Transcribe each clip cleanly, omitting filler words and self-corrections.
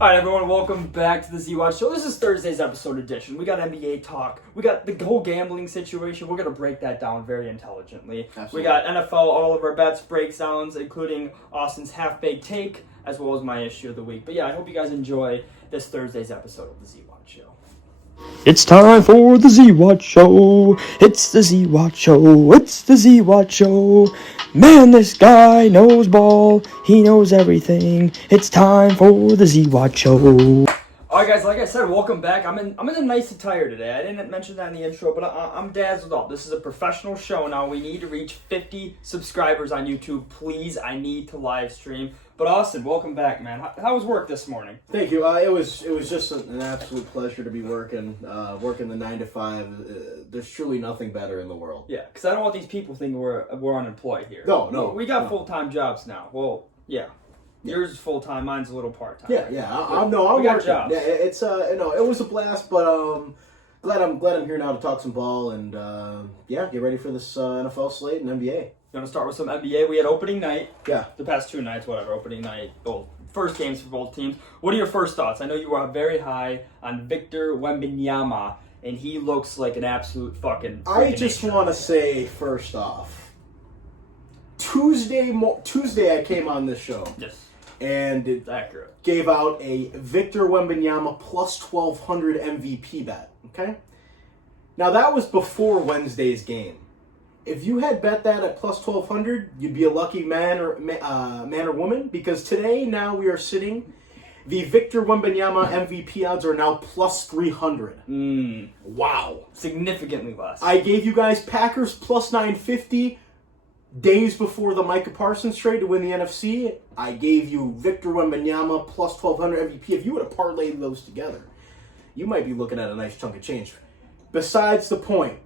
Alright everyone, welcome back to the Z-Watch Show. This is Thursday's episode edition. We got NBA talk. We got the whole gambling situation. We're going to break that down very intelligently. Absolutely. We got NFL, all of our bets, breakdowns, including Austin's half-baked take, as well as my issue of the week. But yeah, I hope you guys enjoy this Thursday's episode of the Z-Watch Show. It's time for the Z-Watch Show. It's the Z-Watch Show. It's the Z-Watch Show. Man, this guy knows ball. He knows everything. It's time for the Z-Watch Show. Alright guys, like I said, welcome back. I'm in a nice attire today. I didn't mention that in the intro, but I'm dazzled up. This is a professional show now. We need to reach 50 subscribers on YouTube. Please, I need to live stream. But Austin, welcome back, man. How was work this morning? Thank you. It was just an absolute pleasure to be working the 9 to 5. There's truly nothing better in the world. Yeah, because I don't want these people thinking we're unemployed here. No. We got full-time jobs now. Well, yeah. Yours is full-time, mine's a little part-time. Yeah. I'm we got working. jobs. Yeah, it's it was a blast, but glad I'm here now to talk some ball and get ready for this NFL slate and NBA. You want to start with some NBA? We had opening night. Yeah. The past two nights, whatever. Opening night. Well, first games for both teams. What are your first thoughts? I know you were very high on Victor Wembanyama, and he looks like an absolute fucking. I just want to say first off, Tuesday I came on this show. Yes. And it It's accurate. gave out a Victor Wembanyama plus 1,200 MVP bet. Okay? Now, that was before Wednesday's game. If you had bet that at plus 1,200, you'd be a lucky man or woman, because today, now we are sitting, the Victor Wembanyama MVP odds are now plus 300. Wow. Significantly less. I gave you guys Packers plus 950 days before the Micah Parsons trade to win the NFC. I gave you Victor Wembanyama plus 1,200 MVP. If you would have parlayed those together, you might be looking at a nice chunk of change. Besides the point,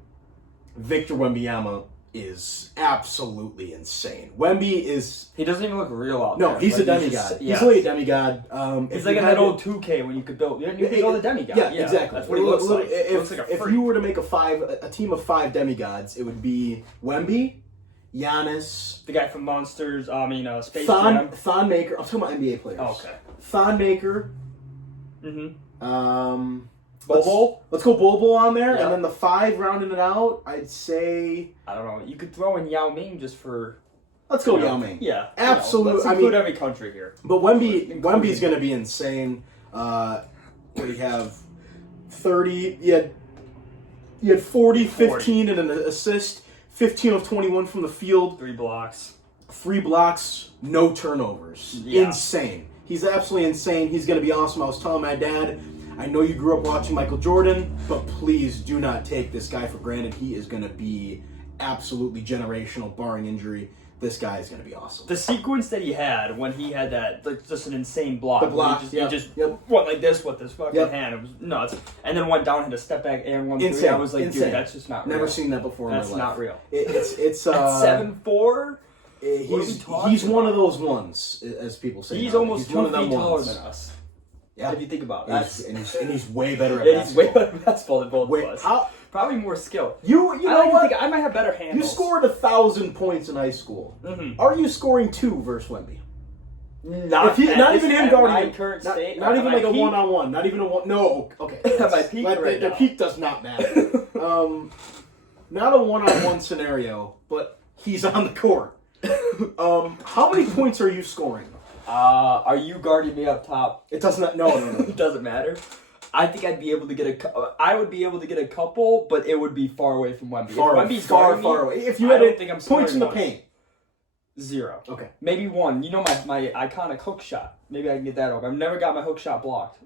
Victor Wembanyama is absolutely insane. Wemby is... He doesn't even look real out there. No, he's a demigod. He's really a demigod. He's like in that old 2K when you could build... You could build a demigod. Yeah, exactly. That's what he looks like. He looks like a If freak. you were to make a team of 5 demigods, it would be Wemby, Giannis... The guy from Monsters, Space Thon Jam. Maker. I'm talking about NBA players. Oh, okay. Thon Maker. Bobo? Let's go Bobo on there, Yeah. and then the 5 rounding it out. I'd say I don't know. You could throw in Yao Ming just for... let's go Yao Ming. Yeah. Absolute- Let's include every country here. But Wemby's going to be insane. We have 30. You had 40, 15, and an assist. 15 of 21 from the field. 3 blocks. 3 blocks, no turnovers. Yeah. Insane. He's absolutely insane. He's going to be awesome. I was telling my dad, I know you grew up watching Michael Jordan, but please do not take this guy for granted. He is going to be absolutely generational, barring injury. This guy is going to be awesome. The sequence that he had when he had that, like, just an insane block. The block, He yep, just yep. went like this with his fucking Yep. hand. It was nuts. And then went down, had a step back and 1-3. Insane. I was like, Insane. dude, that's just not real. Never seen that before That's in my life. not real. It's At 7'4"? He's talking one about? of those ones, as people say. He's now. almost 2 one feet of them taller ones. than us. Yeah. If you think about it. And he's way better at Yeah, he's basketball. way better at basketball than both Wait, of us. how- Probably more skill. You I know don't even what? think I might have better handles. You scored 1,000 points in high school. Mhm. Are you scoring 2 versus Wemby? Not Not even him guarding my you. current Not, state. not At even my like a peak. one-on-one. Not even a one. No. Okay. At my peak right the now. peak does not matter. Not a one-on-one scenario, but he's on the court. How many points are you scoring? Are you guarding me up top? It does not. No. It doesn't matter. I think I'd be able to get I would be able to get a couple, but it would be far away from Wemby. If Wemby's far guarding me, away. If you I had don't think I'm points in the scoring paint. 0. Okay. Maybe 1. You know my iconic hook shot. Maybe I can get that over. I've never got my hook shot blocked.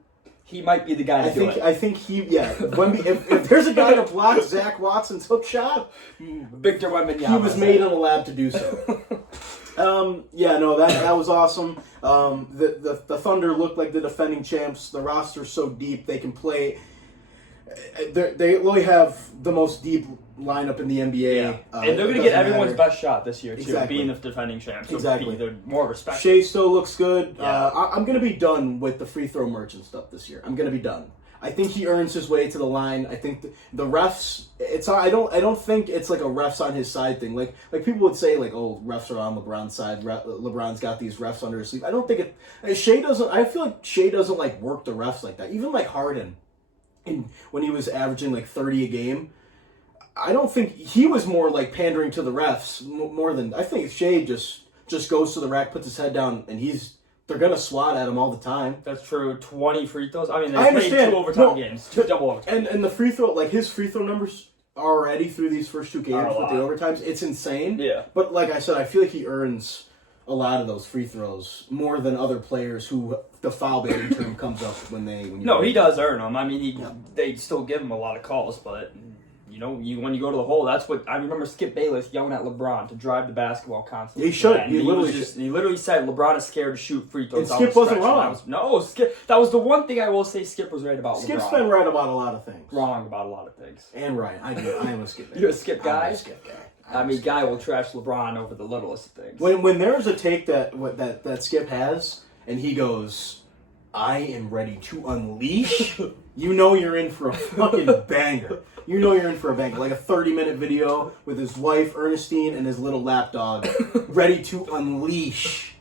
He might be the guy to do it. I think Wemby, if there's a guy to block Zach Watson's hook shot, Victor Wembanyama. he was made in a lab to do so. That was awesome. The Thunder look like the defending champs. The roster's so deep they can play. They really have the most deep lineup in the NBA. Yeah. And they're going to get everyone's best shot this year, too, Exactly. being the defending champs. So Exactly. they're more respected. Shea still looks good. Yeah. I'm going to be done with the free throw merchant stuff this year. I'm going to be done. I think he earns his way to the line. I think the refs. I don't think it's like a refs on his side thing. Like people would say like, oh, refs are on LeBron's side. LeBron's got these refs under his sleeve. I don't think it. Shea doesn't. I feel like Shea doesn't like work the refs like that. Even like Harden, when he was averaging like 30 a game, I don't think he was more like pandering to the refs more than I think Shea just goes to the rack, puts his head down, and they're gonna swat at him all the time. That's true. 20 free throws. I mean, they I played understand. 2 overtime games, 2 double overtime. And the free throw, like his free throw numbers already through these first 2 games Are a with the lot. overtimes, it's insane. Yeah. But like I said, I feel like he earns a lot of those free throws more than other players who the foul baiting term comes up when you. No, he does earn them. I mean, they still give him a lot of calls, but when you go to the hole, that's what I remember. Skip Bayless yelling at LeBron to drive the basketball constantly. He should. And He he literally said LeBron is scared to shoot free throws. And Skip wasn't wrong. Skip. That was the one thing I will say. Skip was right about. Skip's LeBron. been right about a lot of things. Wrong about a lot of things. And right. I am a Skip. You're a Skip guy? I'm a Skip guy. I mean, guy will trash LeBron over the littlest things. When there's a take that Skip has, and he goes, "I am ready to unleash," you know you're in for a fucking banger. You know you're in for a banger. Like a 30-minute video with his wife Ernestine and his little lapdog, ready to unleash.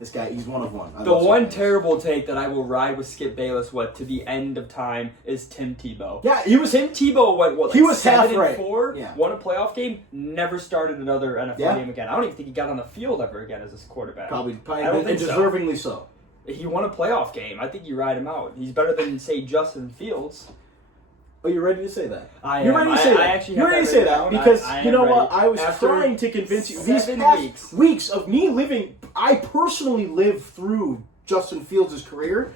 This guy, he's one of one. The one terrible take that I will ride with Skip Bayless to the end of time is Tim Tebow. Yeah, he was. Tim Tebow went He was half 7-4, right. Yeah. won a playoff game, never started another NFL Yeah. game again. I don't even think he got on the field ever again as a quarterback. Probably I don't think so. deservingly so. He won a playoff game. I think you ride him out. He's better than, say, Justin Fields. Oh, you're ready to say that? You're ready to say that. I actually you're have ready to that say written that down. because I you know am what? ready. I was After trying to convince you. These 7 past weeks of me living, I personally lived through Justin Fields' career.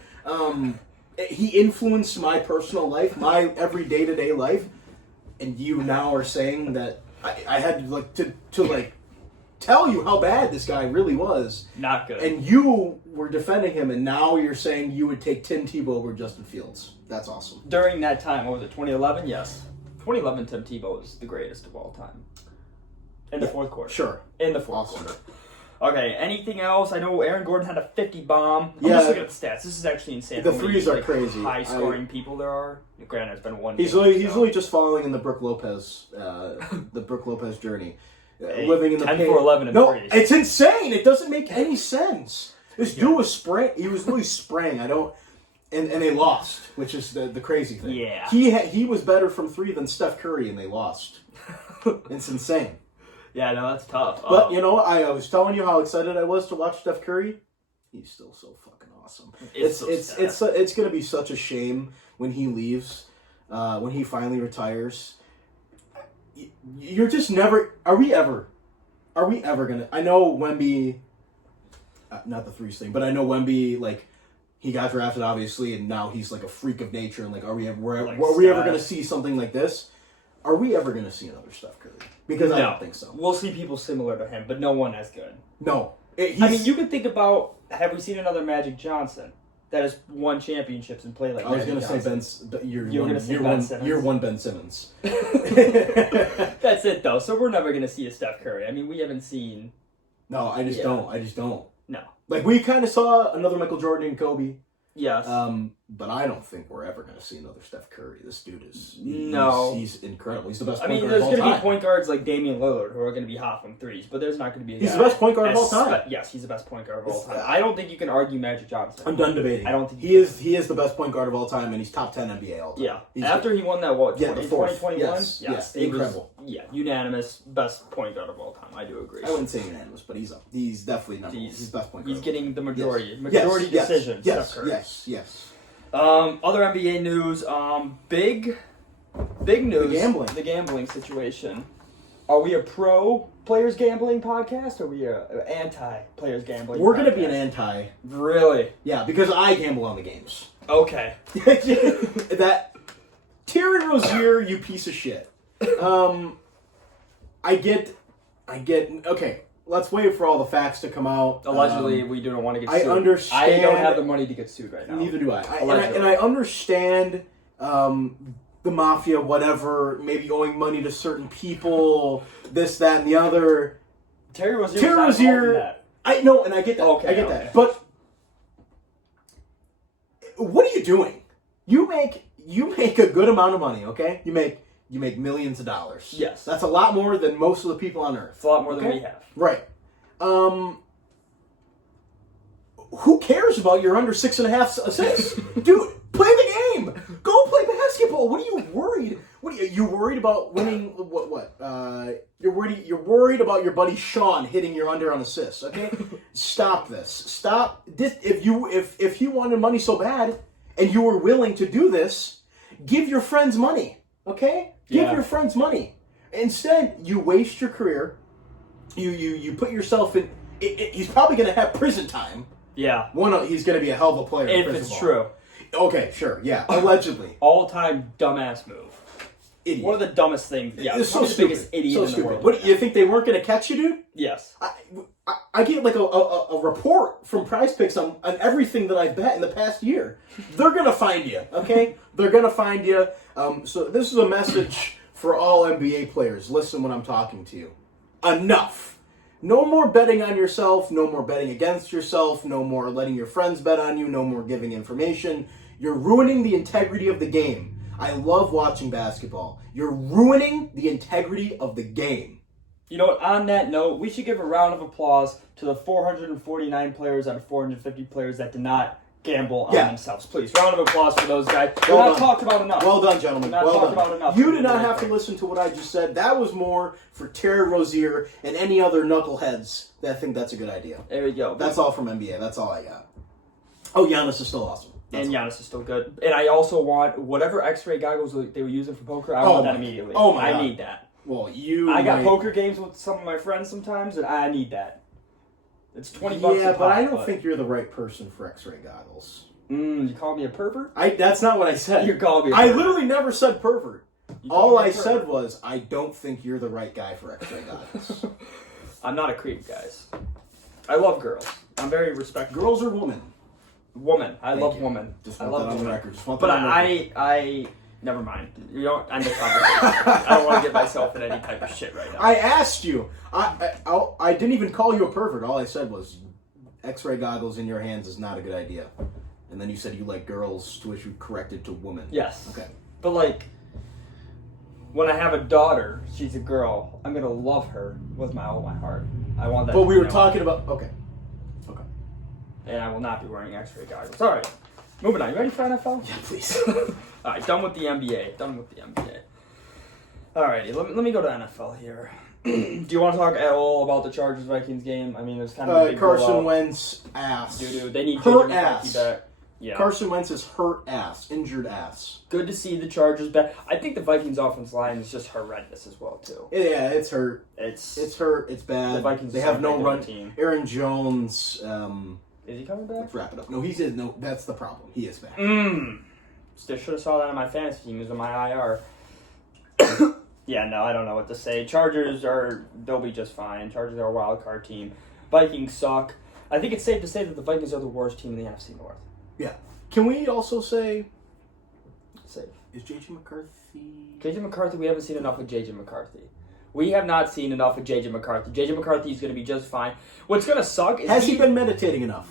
He influenced my personal life, my every day-to-day life, and you now are saying that I had to tell you how bad this guy really was. Not good. And you were defending him, and now you're saying you would take Tim Tebow over Justin Fields. That's awesome. During that time, what was it, 2011? Yes. 2011 Tim Tebow was the greatest of all time. In the fourth quarter. Sure. In the fourth Awesome. quarter. Okay, anything else? I know Aaron Gordon had a 50 bomb. I'm Yeah. just looking at the stats. This is actually insane. The how many, threes are crazy. High-scoring people there are. Granted, it's been one He's game, really just following in the Brooke Lopez journey, living in the 10 paint. for 11 and No, threes. it's insane. It doesn't make any sense. This dude was spraying. He was really spraying. And they lost, which is the crazy thing. Yeah. He was better from 3 than Steph Curry, and they lost. It's insane. Yeah, no, that's tough. But I was telling you how excited I was to watch Steph Curry. He's still so fucking awesome. It's gonna be such a shame when he leaves, when he finally retires. You're just never. Are we ever gonna? I know Wemby. Not the threes thing, but I know Wemby. He got drafted, obviously, and now he's like a freak of nature. And are we ever gonna see something like this? Are we ever gonna see another Steph Curry? Because I don't think so. We'll see people similar to him, but no one as good. No. I mean, you could think about, have we seen another Magic Johnson that has won championships and played like I was Magic going to Johnson? say You were gonna say Ben Simmons? Year one Ben Simmons. That's it, though. So we're never going to see a Steph Curry. I mean, we haven't seen... No, I just don't. No. We kind of saw another Michael Jordan and Kobe. Yes. But I don't think we're ever going to see another Steph Curry. This dude is... No. He's incredible. He's the best I point mean, guard of there's all going to time. be point guards like Damian Lillard who are going to be hot from threes, but there's not going to be a He's guy the best point guard of all time. Yes, he's the best point guard of all time. I don't think you can argue Magic Johnson. I'm done debating. I don't think he is the best point guard of all time, and he's top 10 NBA all time. Yeah. He's After he won that, the fourth. 2021? Yes, He incredible. Was, unanimous best point guard of all time. I do agree. I wouldn't say unanimous, but he's up. He's definitely number one. He's the best point guard. He's getting the majority. Yes. Majority Yes. decisions. Yes. Steph Curry. Yes. Other NBA news. Big news. The The gambling situation. Are we a pro players gambling podcast or are we a anti players gambling? We're going to podcast? be an anti. Really? Yeah, because I gamble on the games. Okay. That Terry Rozier, you piece of shit. I get. Okay, let's wait for all the facts to come out. Allegedly, we don't want to get I sued. understand. I don't have the money to get sued right now. Neither do I. Allegedly. And I understand the mafia, whatever, maybe owing money to certain people, this, that, and the other. Terry Rozier. Terry was not involved in Rozier. that. I know, and I get that. Okay, I get okay. that. But what are you doing? you make a good amount of money, okay? You make millions of dollars. Yes. That's a lot more than most of the people on Earth. It's a lot more than Okay? we have. Right. Who cares about your under 6.5 assists? Dude, play the game. Go play basketball. What are you worried? You worried about winning what? You're worried about your buddy Sean hitting your under on assists, okay? Stop this. Stop this. If you wanted money so bad and you were willing to do this, give your friends money, okay? Give Yeah. your friends money. Instead, you waste your career. You put yourself in. He's probably going to have prison time. Yeah. He's going to be a hell of a player. in If prison it's ball. true. Okay, sure, yeah, allegedly. All-time dumbass move. Idiot. One of the dumbest things. Yeah, It's so probably the stupid. biggest idiot So in the stupid. world. What, you think they weren't going to catch you, dude? Yes. I get like a report from Prize Picks on everything that I bet in the past year. They're going to find you, okay? They're going to find you. So this is a message for all NBA players. Listen when I'm talking to you. Enough. No more betting on yourself. No more betting against yourself. No more letting your friends bet on you. No more giving information. You're ruining the integrity of the game. I love watching basketball. You're ruining the integrity of the game. You know what? On that note, we should give a round of applause to the 449 players out of 450 players that did not gamble on themselves. Please, round of applause for those guys. They're Well not done. talked about enough. Well done, gentlemen. Not Well talked done. about enough. You did not have to listen to what I just said. That was more for Terry Rozier and any other knuckleheads that think that's a good idea. There we go. That's all from NBA. That's all I got. Oh, Giannis is still awesome. That's And all. Giannis is still good. And I also want whatever X-ray goggles they were using for poker. I want that immediately. Oh my I God. need that. Well, you. I got might- poker games with some of my friends sometimes, and I need that. It's $20. Yeah, a but pop, I don't think you're the right person for X-ray goggles. You call me a pervert? That's not what I said. You're calling me. A I pervert. literally never said pervert. You call All me a I pervert. said was I don't think you're the right guy for X-ray goggles. I'm not a creep, guys. I love girls. I'm very respectful. Girls or women? Woman. I love you. woman. Just I want love that on the woman. record. Just want But that on the record. I never mind. You don't end the conversation. I don't want to get myself in any type of shit right now. I asked you. I didn't even call you a pervert. All I said was X-ray goggles in your hands is not a good idea. And then you said you like girls, to which you corrected to women. Yes. Okay. But like, when I have a daughter, she's a girl. I'm gonna love her with all my heart. I want that. But to we be were known. talking about. Okay. And I will not be wearing X-ray goggles. All right. Moving on. You ready for NFL? Yeah, please. All right. Done with the NBA. All righty. Let me go to NFL here. Do you want to talk at all about the Chargers Vikings game? I mean, it was kind of a big Carson blowout. Wentz ass. Dude, they need hurt JJ ass. McCarthy back. Yeah. Carson Wentz is hurt ass, injured ass. Good to see the Chargers back. I think the Vikings offense line is just horrendous as well too. Yeah, it's hurt. It's hurt. It's bad. The Vikings They are have a no good run. team. Aaron Jones. Is he coming back? Let's wrap it up. No, he said no. That's the problem. He is back. Still should have saw that on my fantasy team. It was on my IR. Yeah, no, I don't know what to say. They'll be just fine. Chargers are a wild card team. Vikings suck. I think it's safe to say that the Vikings are the worst team in the NFC North. Yeah. Can we also say, Safe. is JJ McCarthy? JJ McCarthy, we haven't seen enough of JJ McCarthy. We have not seen enough of JJ McCarthy. JJ McCarthy is going to be just fine. What's going to suck is Has he been meditating enough?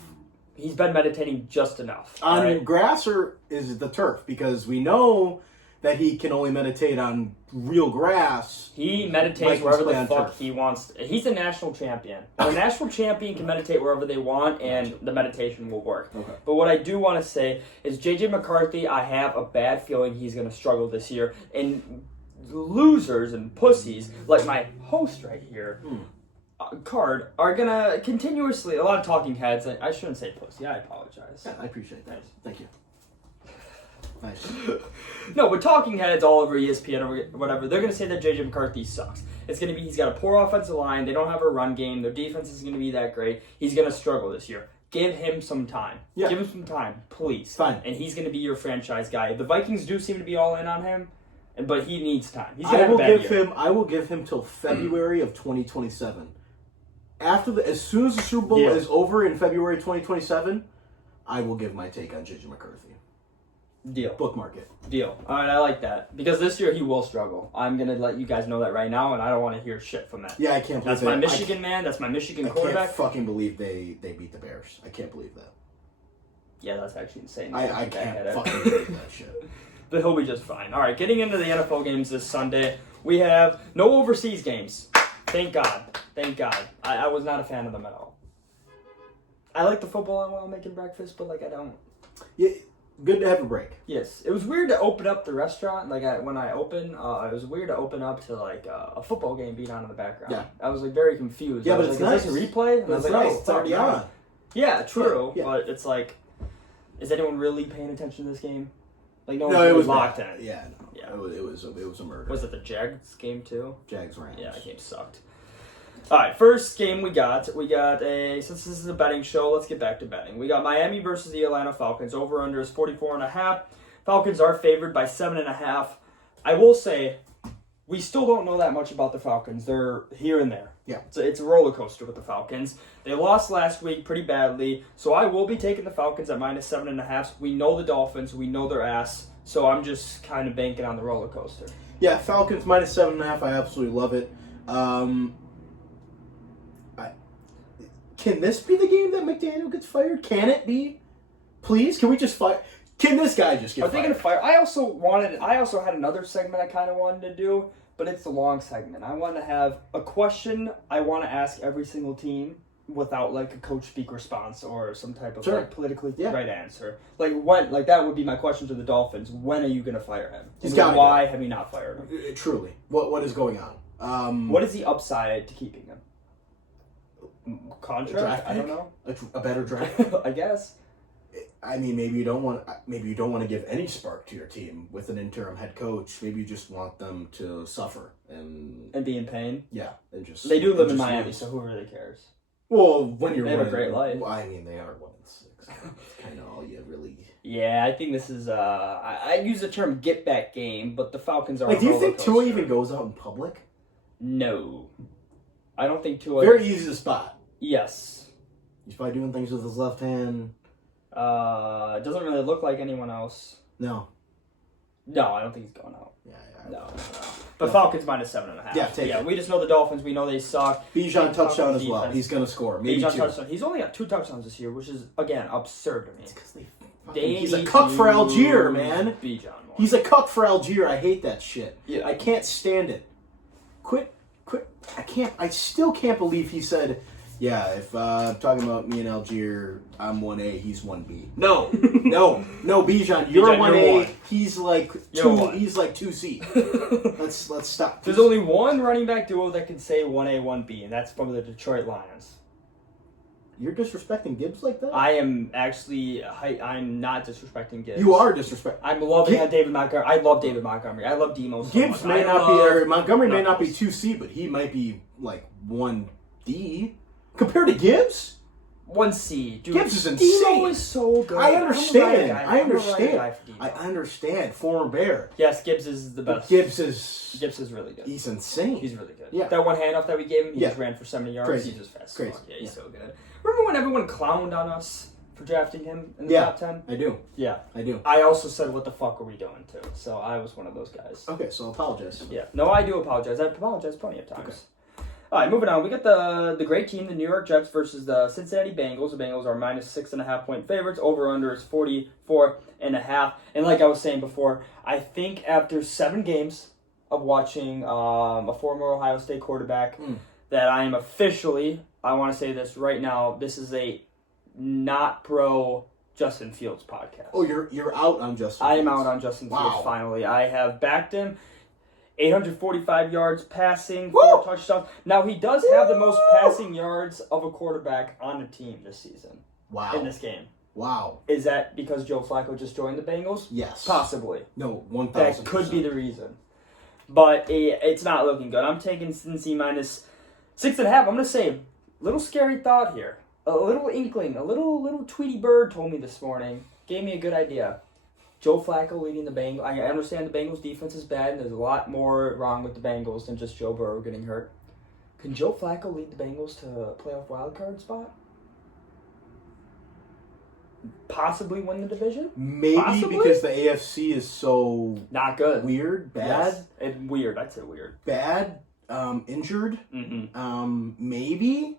He's been meditating just enough. On alright? grass or is it the turf? Because we know that he can only meditate on real grass. He meditates Vikings wherever play the on fuck turf. he wants. He's a national champion. A national champion can meditate wherever they want, and the meditation will work. Okay. But what I do want to say is JJ McCarthy, I have a bad feeling he's going to struggle this year. And losers and pussies, like my host right here, Card, are going to continuously, a lot of talking heads, I shouldn't say pussy, I apologize. Yeah, I appreciate that. Thank you. Nice. No, but talking heads all over ESPN or whatever, they're going to say that JJ McCarthy sucks. It's going to be, he's got a poor offensive line, they don't have a run game, their defense isn't going to be that great, he's going to struggle this year. Give him some time. Yeah. Give him some time, please. Fine. And he's going to be your franchise guy. The Vikings do seem to be all in on him, but he needs time. He's going to have a bad year. I will give him till February of 2027. As soon as the Super Bowl Deal. is over in February 2027, I will give my take on JJ McCarthy. Deal. Bookmark it. Deal. All right, I like that. Because this year he will struggle. I'm going to let you guys know that right now, and I don't want to hear shit from that. Yeah, I can't believe That's that. my Michigan man. That's my Michigan I quarterback. can't fucking believe they beat the Bears. I can't believe that. Yeah, that's actually insane. I can't fucking believe that shit. But he'll be just fine. All right, getting into the NFL games this Sunday, we have no overseas games. Thank God. Thank God. I was not a fan of them at all. I like the football while making breakfast, but I don't. Yeah, good to have a break. Yes, it was weird to open up the restaurant. When I opened, it was weird to open up to a football game being on in the background. Yeah. I was very confused. Yeah, I but was it's like, nice. Is this a replay? And But I was it's like, nice. oh, It's already fuck, no. on. Yeah, true. Yeah. But it's is anyone really paying attention to this game? No No, one's it really was locked bad. in. Yeah, no. Yeah. It was a murder. Was it the Jags game too? Jags Rams. Yeah, that game sucked. All right, first game we got since this is a betting show, let's get back to betting. We got Miami versus the Atlanta Falcons. Over under is 44.5. Falcons are favored by 7.5. I will say, we still don't know that much about the Falcons. They're here and there. Yeah. It's a roller coaster with the Falcons. They lost last week pretty badly, so I will be taking the Falcons at minus 7.5. We know the Dolphins. We know their ass, so I'm just kind of banking on the roller coaster. Yeah, Falcons minus 7.5. I absolutely love it. Can this be the game that McDaniel gets fired? Can it be? Please, can we just fire? Can this guy just get Are they fired? going to fire? I also had another segment I kind of wanted to do, but it's the long segment. I want to have a question I want to ask every single team without a coach speak response or some type of Sure. politically Yeah. right answer. When that would be my question to the Dolphins. When are you going to fire him? He's And gotta why have you not fired him? Truly, what is going on? What is the upside to keeping him? Contract? Draft I don't pick? know. A better draft? I guess. I mean, maybe you don't want to give any spark to your team with an interim head coach. Maybe you just want them to suffer and And be in pain. yeah, and just They do live in just Miami, lose. so who really cares? Well, when you're They have a winning, great life. Well, I mean, they are 1-6. That's kind of all you really. Yeah, I think this is I use the term get back game, but the Falcons are. Do a you think roller Tua coaster. even goes out in public? No, I don't think Tua. Very easy to spot. Yes. He's probably doing things with his left hand. It doesn't really look like anyone else. No. No, I don't think he's going out. Yeah. No. But Falcons minus 7.5. Yeah, take it. We just know the Dolphins. We know they suck. Bijan Big touchdown as Falcons well. defense. He's gonna score. Maybe Bijan 2. touchdown. He's only got 2 touchdowns this year, which is again absurd to me. It's 'cause They he's a need cuck to for Algier, man. Bijan more. He's a cuck for Algier. I hate that shit. Yeah. I can't stand it. Quit. I still can't believe he said, yeah, if talking about me and Algier, I'm 1A, he's 1B. No, Bijan, you're Bijan, 1A. you're one. He's like You're 2. one. He's like 2C. Let's stop. There's only one running back duo that can say 1A, 1B, and that's from the Detroit Lions. You're disrespecting Gibbs like that? I am actually, I'm not disrespecting Gibbs. You are disrespecting. I'm loving on David Montgomery. I love David Montgomery. I love Demo so Gibbs much. may I not be, love or Montgomery may not be Knuckles. 2C, but he might be like 1D. Compared to Gibbs? 1C. Dude, Gibbs is Demo insane. is so good. I understand. I'm a ride guy for Demo. I understand. Former Bear. Yes, Gibbs is the best. Gibbs is really good. he's insane. He's really good. Yeah. That one handoff that we gave him, he Yeah. just ran for 70 yards. Crazy. He's just fast. as Crazy. fuck. Yeah, he's Yeah. so good. Remember when everyone clowned on us for drafting him in the Yeah. top 10? I do. Yeah. I do. I also said, what the fuck are we doing, too? So I was one of those guys. Okay, so apologize. Yeah. No, I do apologize. I've apologized plenty of times. All right, moving on. We got the great team, the New York Jets versus the Cincinnati Bengals. The Bengals are minus 6.5 point favorites. Over under is 44.5. And like I was saying before, I think after 7 games of watching a former Ohio State quarterback, that I am officially, I want to say this right now, this is a not pro Justin Fields podcast. Oh, you're out on Justin. I am Fields. out on Justin Wow. Fields finally. I have backed him. 845 yards passing, Woo! 4 touchdowns. Now, he does have the most passing yards of a quarterback on a team this season, Wow. in this game. Wow. Is that because Joe Flacco just joined the Bengals? Yes. Possibly. No, 1,000%. That could be the reason. But it's not looking good. I'm taking Cincy minus 6.5. I'm going to say, little scary thought here. A little inkling, a little Tweety Bird told me this morning. Gave me a good idea. Joe Flacco leading the Bengals. I understand the Bengals defense is bad, and there's a lot more wrong with the Bengals than just Joe Burrow getting hurt. Can Joe Flacco lead the Bengals to a playoff wildcard spot? Possibly win the division? Maybe Possibly? because the AFC is so Not good. weird, bad, Yes. And weird. I'd say weird. bad, injured. Mm-hmm. Maybe.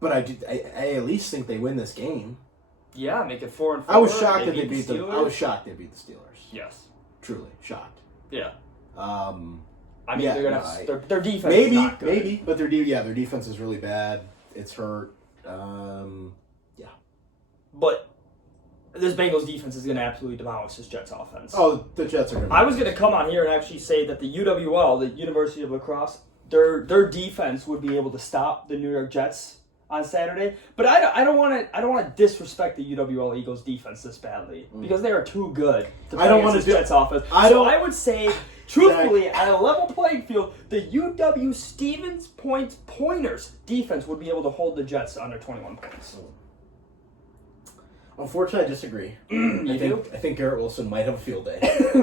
But I at least think they win this game. Yeah, make it 4-4. I was shocked that beat they beat the Steelers. I was shocked they beat the Steelers. Yes. Truly shocked. Yeah. I I mean, they're gonna have, their defense maybe, is not good. maybe, but their defense is really bad. It's hurt. But this Bengals defense is going to absolutely demolish this Jets offense. Oh, the Jets are going to. I was going to come on here and actually say that the UWL, the University of Lacrosse, their defense would be able to stop the New York Jets on Saturday. But I don't want to disrespect the UWL Eagles defense this badly because they are too good to play against this Jets offense. I would say, truthfully, at a level playing field, the UW Stevens Pointers defense would be able to hold the Jets under 21 points. Unfortunately, I disagree. I think Garrett Wilson might have a field day.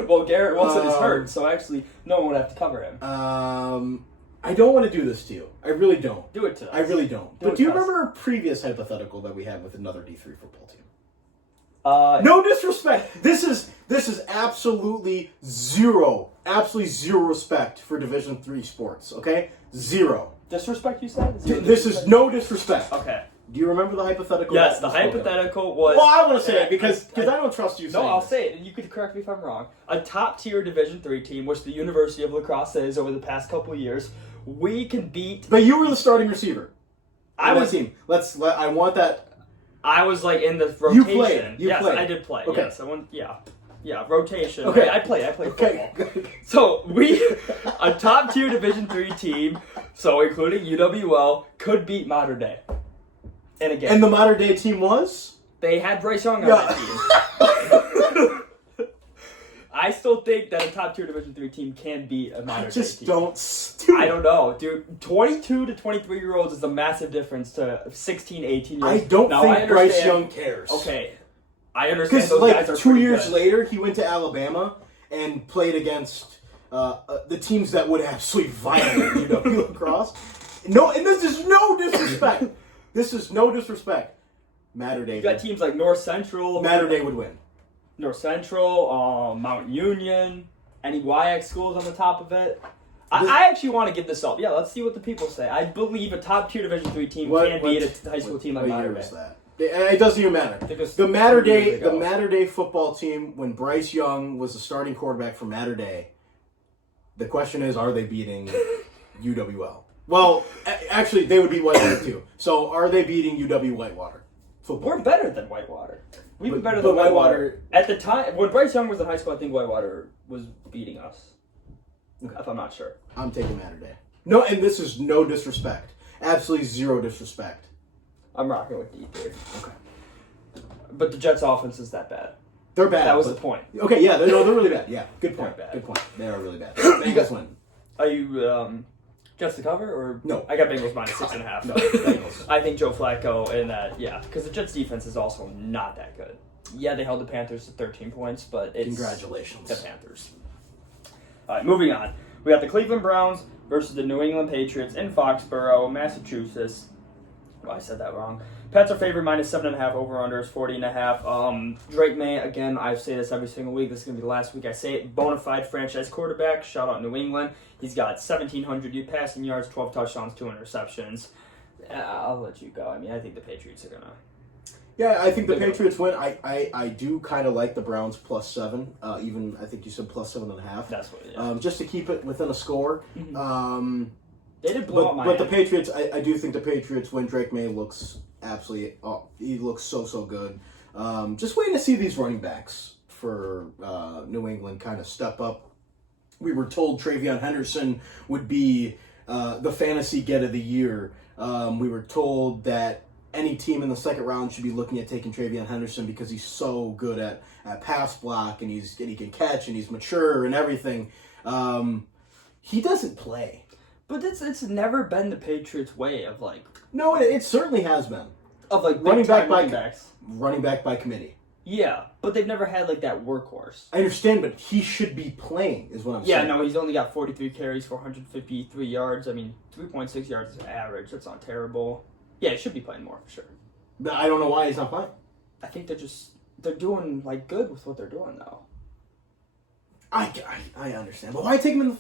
Well, Garrett Wilson is hurt, so actually no one would have to cover him. I don't want to do this to you. I really don't. Do it to us. I really don't. But do you remember a previous hypothetical that we had with another D3 football team? No disrespect. This is absolutely zero respect for Division III sports. Okay, zero. Disrespect, you said? This is no disrespect. Okay. Do you remember the hypothetical? Yes, the hypothetical was... Well, I want to say it because I don't trust you saying No, I'll this. say it, and you could correct me if I'm wrong. A top-tier Division III team, which the University of Lacrosse is over the past couple of years, we can beat... But you were the starting receiver. I was... Team. I want that... I was, like, in the rotation. You played. Yes, played. I did play. Okay. Yes, I went... Yeah. Yeah, rotation. Okay. I played Okay. football. So, a top-tier Division III team, so including UWL, could beat Mater Dei. And again, And the Mater Dei team was? they had Bryce Young on that team. I still think that a top-tier Division III team can beat a Mater Dei team. Just don't. I don't know, dude. 22 to 23-year-olds is a massive difference to 16, 18 years. I don't now, think Bryce Young cares. Okay, I understand Because those guys are 2 pretty years good. later, he went to Alabama and played against the teams that would absolutely violate UW Lacrosse. No, and this is no disrespect. This is no disrespect. Mater Dei. You got teams like North Central. Mater Dei would win. North Central, Mount Union, any WIAC schools on the top of it. I actually want to give this up. Yeah, let's see what the people say. I believe a top-tier Division III team can beat a high school team like Mater Dei. That? It doesn't even matter. The Mater Dei football team, when Bryce Young was the starting quarterback for Mater Dei, the question is, are they beating UWL? Well, actually, they would beat Whitewater too. So, are they beating UW Whitewater? Football? We're better than Whitewater. We've been better than Whitewater. At the time, when Bryce Young was in high school, I think Whitewater was beating us. Okay. If I'm not sure. I'm taking Mater Dei. No, and this is no disrespect. Absolutely zero disrespect. I'm rocking with D3. Okay. But the Jets' offense is that bad. They're bad. That was the point. Okay, yeah, they're really bad. Yeah, good point. They're bad. Good point. They are really bad. Bengals win. Are you Jets to cover or no? I got Bengals minus 6.5. No, Bengals. I think Joe Flacco and because the Jets defense is also not that good. Yeah, they held the Panthers to 13 points, but it's congratulations the Panthers. All right, moving on. We got the Cleveland Browns versus the New England Patriots in Foxborough, Massachusetts. Oh, I said that wrong. Pats are favored minus 7.5. Over/under is 40.5. Drake May, again, I say this every single week. This is going to be the last week I say it. Bona fide franchise quarterback. Shout out New England. He's got 1,700 passing yards, 12 touchdowns, 2 interceptions. I'll let you go. I mean, I think the Patriots are going to... Yeah, I think the Patriots win. I do kind of like the Browns +7. Even, I think you said +7.5. That's what it is. Just to keep it within a score. Mm-hmm. They did blow up Miami. But the Patriots, I do think the Patriots win. Drake May looks absolutely... he looks so good. Just waiting to see these running backs for New England kind of step up. We were told Travion Henderson would be the fantasy get of the year. We were told that any team in the second round should be looking at taking Travion Henderson because he's so good at pass block and he can catch and he's mature and everything. He doesn't play. But it's never been the Patriots' way of like... No, it certainly has been. Of like running back by committee. Yeah, but they've never had like that workhorse. I understand, but he should be playing, is what I'm saying. Yeah, no, he's only got 43 carries, 453 yards. I mean, 3.6 yards is average. That's not terrible. Yeah, he should be playing more for sure. But I don't know why he's not playing. I think they're doing like good with what they're doing though. I understand, but why take him in the...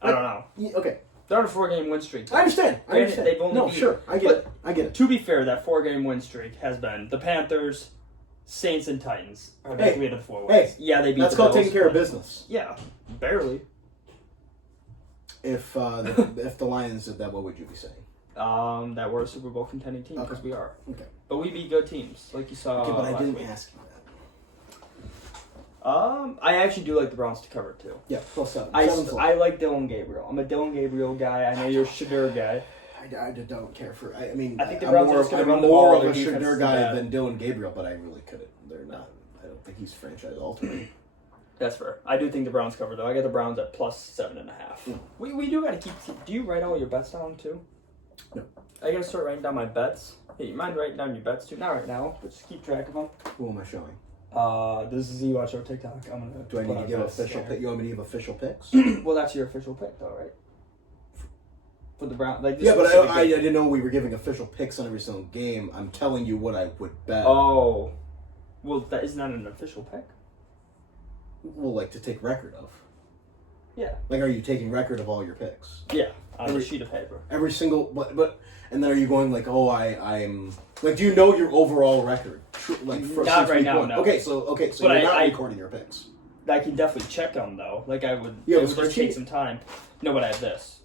I don't know. Yeah, okay. They're on a 4-game win streak. I understand. They've only I get it. To be fair, that 4-game win streak has been the Panthers, Saints and Titans are Hey, making it to the 4 hey, wins. Yeah, they beat That's the called Bills, taking care of but- business. Yeah, barely. If the Lions did that, what would you be saying? That we're a Super Bowl contending team because Okay. we are. Okay. But we beat good teams, like you saw. Okay, but I last didn't week. ask you that. I actually do like the Browns to cover too. Yeah, +7. I Seven's low. like Dylan Gabriel. I'm a Dylan Gabriel guy. I know you're a Shadur guy. I don't care for. I mean, I think the I'm Browns are more, just gonna I'm run the more ball. of Their a defense Shadur is guy bad. than Dylan Gabriel, but I really couldn't. They're not. I don't think he's franchise altering. That's fair. I do think the Browns cover though. I got the Browns at +7.5. We do gotta keep. Do you write all your bets down too? No. I gotta start writing down my bets. Hey, you mind writing down your bets too? Not right now, but just keep track of them. Who am I showing? This is Z-Watch Show TikTok. I'm gonna. Do I need put to our give bets official there. pick? You want me to give official picks? Well, that's your official pick though, right? For the Browns, like this Yeah, but specific I game. didn't know we were giving official picks on every single game. I'm telling you what I would bet. Oh, well, that isn't that an official pick? Well, like to take record of. Yeah. Like, are you taking record of all your picks? Yeah, on Every- a sheet of paper. Every single, but and then are you going like, oh, I'm like, do you know your overall record? Like, Not since right week now, one? no. Okay, so But you're not I- recording your picks. I can definitely check them though. Like I would. You It have a would just take spreadsheet? some time. No, but I have this.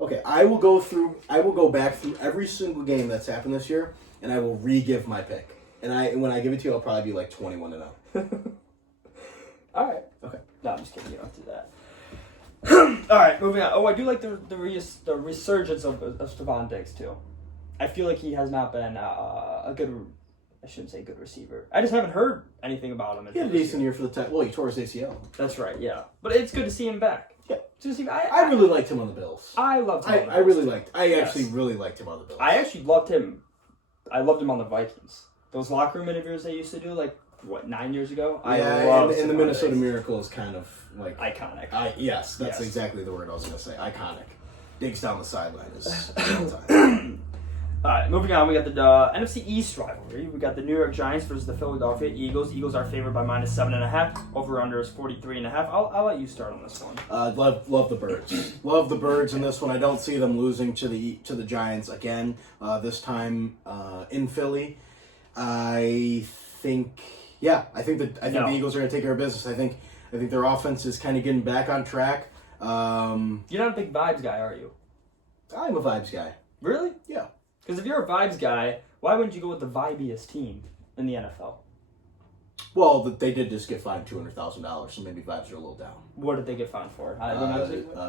Okay, I will go back through every single game that's happened this year, and I will re-give my pick. And when I give it to you, I'll probably be like 21-0. All right. Okay. No, I'm just kidding. You don't do that. All right, moving on. Oh, I do like the resurgence of Stephon Diggs too. I feel like he has not been a good. I shouldn't say good receiver. I just haven't heard anything about him. He had a decent year for the time. Well, he tore his ACL. That's right. Yeah, but it's good to see him back. Yeah. It's good to see. I really liked him on the Bills. I loved him. on the I really Bills. liked. I Yes. actually really liked him on the Bills. I actually loved him. I loved him on the Vikings. Those locker room interviews they used to do, like what 9 years ago. I loved and the Stephon Minnesota Diggs. Miracle is kind of like Iconic. yes, that's Yes. exactly the word I was going to say. Iconic. Diggs down the sideline is all time. All right, moving on. We got the NFC East rivalry. We got the New York Giants versus the Philadelphia Eagles. Eagles are favored by -7.5. Over under is 43.5. I'll let you start on this one. Love the Birds. Love the Birds in this one. I don't see them losing to the Giants again. This time in Philly. I think No. the Eagles are going to take care of business. I think their offense is kind of getting back on track. I'm You're not a big vibes guy, are you? a vibes guy. Really? Yeah. Because if you're a vibes guy, why wouldn't you go with the vibiest team in the NFL? Well, they did just get fined $200,000, so maybe vibes are a little down. What did they get fined for?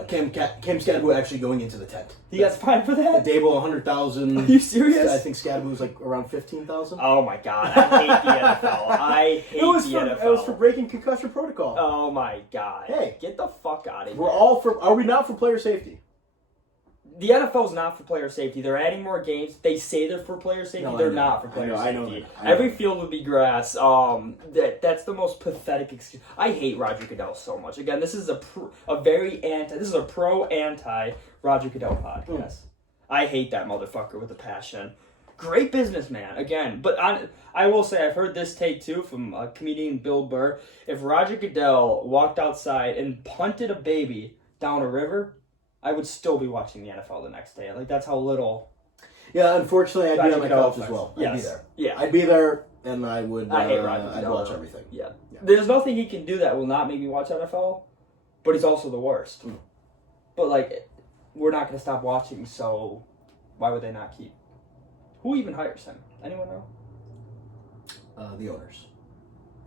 Cam Scadaboo actually going into the tent. He got fined for that? Dable 100,000. Are you serious? I think Scadaboo was like around 15,000. Oh my god, I hate the NFL. I hate the NFL. It was for breaking concussion protocol. Oh my god. Hey. Get the fuck out of here. We're all for. Are we not for player safety? The NFL's not for player safety. They're adding more games. They say they're for player safety. No, I they're know. not for player I know safety. that. I know Every that. field would be grass. That's the most pathetic excuse. I hate Roger Goodell so much. Again, this is This is a pro anti Roger Goodell podcast. I hate that motherfucker with a passion. Great businessman, again. But I will say, I've heard this take too from comedian Bill Burr. If Roger Goodell walked outside and punted a baby down a river, I would still be watching the NFL the next day. Like, that's how little. Yeah, unfortunately, I'd be Roger on the Goodell couch as affects. well. I'd Yes. be there. Yeah. I'd be there, and I would. I hate Roger I'd Goodell, watch though. everything. Yeah. Yeah. There's nothing he can do that will not make me watch NFL, but he's also the worst. But, like, we're not going to stop watching, so why would they not keep? Who even hires him? Anyone know? The owners.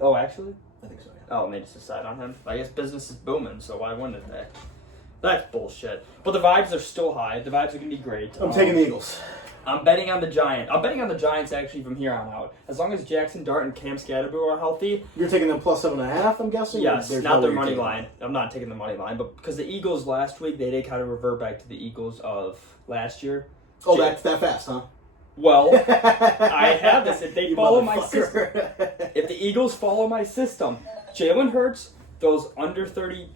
Oh, actually? I think so. Yeah. Oh, and they just decide on him. I guess business is booming, so why wouldn't they? That's bullshit. But the vibes are still high. The vibes are going to be great. I'm taking the Eagles. I'm betting on the Giants. I'm betting on the Giants, actually, from here on out. As long as Jackson Dart and Cam Scadaboo are healthy, You're taking them +7.5. I'm guessing. yes, There's not no their way you're money taking line. I'm not taking the money line, but because the Eagles last week, they did kind of revert back to the Eagles of last year. them. Oh, that's that fast, huh? Well, I have this. If they You follow my system, motherfucker. if the Eagles follow my system, Jalen Hurts throws under 30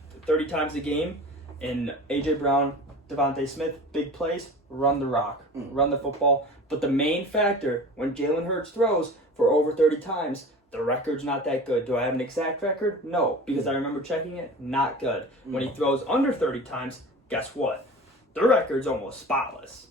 times a game, and A.J. Brown, Devontae Smith, big plays, run the rock, run the football. But the main factor, when Jalen Hurts throws for over 30 times, the record's not that good. Do I have an exact record? No, because I remember checking it, not good. When he throws under 30 times, guess what? The record's almost spotless.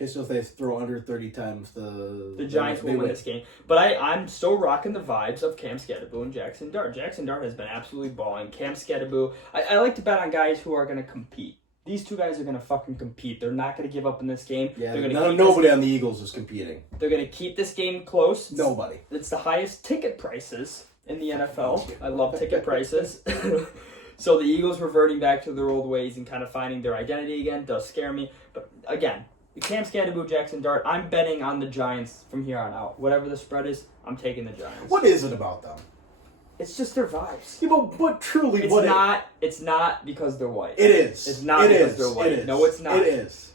Okay, so if they throw under 30 times, The Giants will win this game. But I'm still rocking the vibes of Cam Skattebo and Jackson Dart. Jackson Dart has been absolutely balling. Cam Skattebo, I like to bet on guys who are going to compete. These two guys are going to fucking compete. They're not going to give up in this game. Yeah, they're gonna nobody on the Eagles is competing. They're going to keep this game close. Nobody. It's the highest ticket prices in the NFL. I love ticket prices. So the Eagles reverting back to their old ways and kind of finding their identity again does scare me. But again, Cam Skattebo, Jackson Dart, I'm betting on the Giants from here on out. Whatever the spread is, I'm taking the Giants. What is it about them? It's just their vibes. Yeah, but truly, It's not because they're white. It is. It's not because they're white. It is. No, it's not. It is.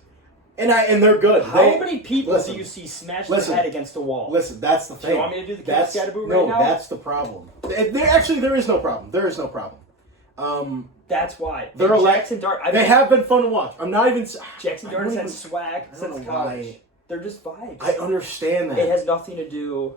And they're good. How many people do you see smash their head against a wall? Listen, that's the thing. Do you want me to do the Cam Skattebo right now? No, that's the problem. There is no problem. There is no problem. That's why. Jackson Dart. They have been fun to watch. I'm not even. Jackson Dart has had swag since college. They're just vibes. I understand that. It has nothing to do.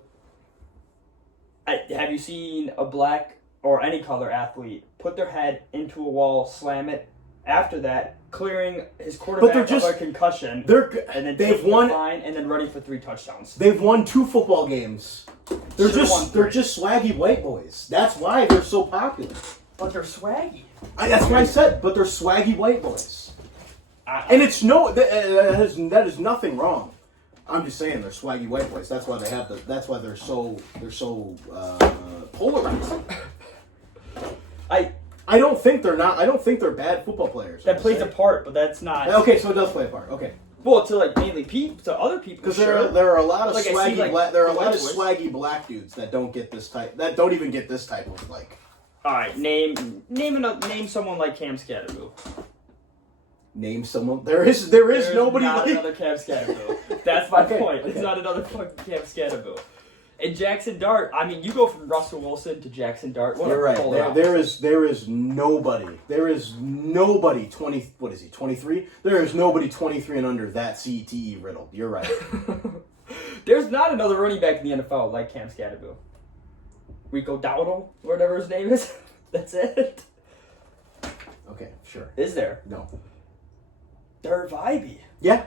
Have you seen a black or any color athlete put their head into a wall, slam it? After that, clearing his quarterback of a concussion, and then taking a fine, and then running for 3 touchdowns. They've won 2 football games. They're just swaggy white boys. That's why they're so popular. But they're swaggy. That's what I said. But they're swaggy white boys. And it's that is nothing wrong. I'm just saying they're swaggy white boys. That's why they have That's why they're so polarized. I don't think they're not. I don't think they're bad football players. That plays a part, but that's not. Okay, so it does play a part. Okay. Well, to like mainly to other people. Because there are a lot of like swaggy black dudes that don't get this type. That don't even get this type of like. All right, name someone like Cam Skattebo. Name someone. There is nobody not like another Cam Skattebo. That's my point. Okay. There's not another fucking Cam Skattebo. And Jackson Dart, I mean, you go from Russell Wilson to Jackson Dart. You're right. There is nobody. There is nobody 20. What is he? 23. There is nobody 23 and under that CTE riddled. You're right. There's not another running back in the NFL like Cam Skattebo. Rico Dowdle, whatever his name is. That's it. Okay, sure. Is there? No. They're vibey. Yeah.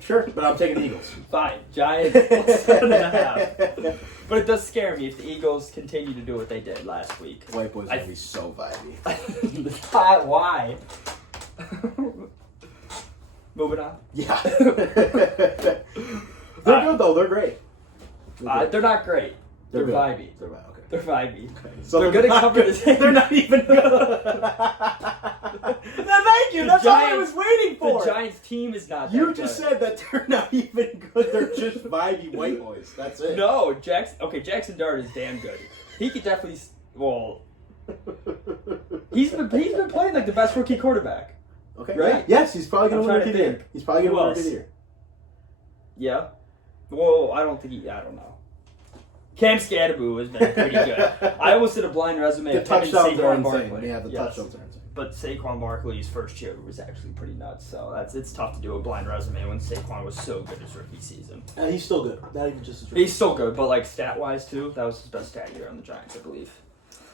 Sure, but I'm taking the Eagles. Fine. Giants +7.5. But it does scare me if the Eagles continue to do what they did last week. White boys are going to be so vibey. Why? Moving on. Yeah. They're good, though. They're great. They're not great. They're vibey. They're vibey. Okay. They're vibey. Okay. So they're going to cover this. They're not even good. Thank you. That's all I was waiting for. The Giants team is not. You just said that they're not even good. They're just vibey white boys. That's it. No, Jackson Dart is damn good. He could definitely. Well, he's been playing like the best rookie quarterback. Okay. Right? Yes, he's probably going to win Rookie of the Year. He's probably going to win Rookie of the Year. Yeah. Well, I don't think I don't know. Cam Skattebo has been pretty good. I almost did a blind resume the of him and touchdowns are Saquon insane. Barkley. Yeah, the touchdowns are insane. But Saquon Barkley's first year was actually pretty nuts. So it's tough to do a blind resume when Saquon was so good his rookie season. He's still good. Not even just his rookie. He's still good, but like stat wise too, that was his best stat year on the Giants, I believe.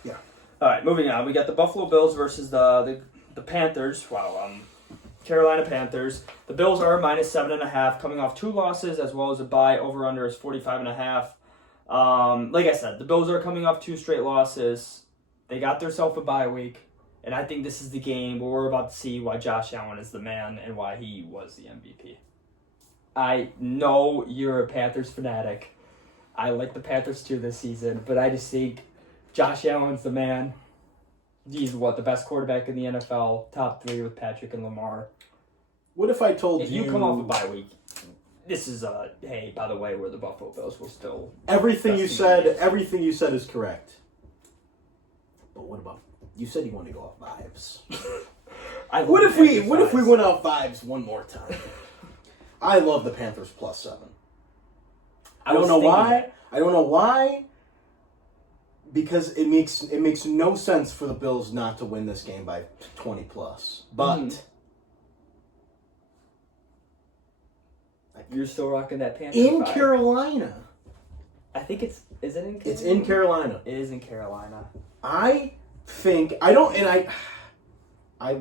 Yeah. All right, moving on. We got the Buffalo Bills versus the Panthers. Wow. Carolina Panthers. The Bills are -7.5, coming off 2 losses as well as a bye. Over under is 45.5. Like I said, the Bills are coming off 2 straight losses. They got themselves a bye week, and I think this is the game where we're about to see why Josh Allen is the man and why he was the MVP. I know you're a Panthers fanatic. I like the Panthers too this season, but I just think Josh Allen's the man. He's the best quarterback in the NFL, top 3 with Patrick and Lamar. What if I told you... If you come off a bye week, this is hey, by the way, we're the Buffalo Bills. We'll still... Everything you said is correct. But what about... You said you want to go off vibes. What if we went off vibes one more time? I love the Panthers +7. I don't know why. Because it makes no sense for the Bills not to win this game by 20+. But you're still rocking that Panthers in vibe. Carolina. I think is it in Carolina? It's in Carolina. It is in Carolina. I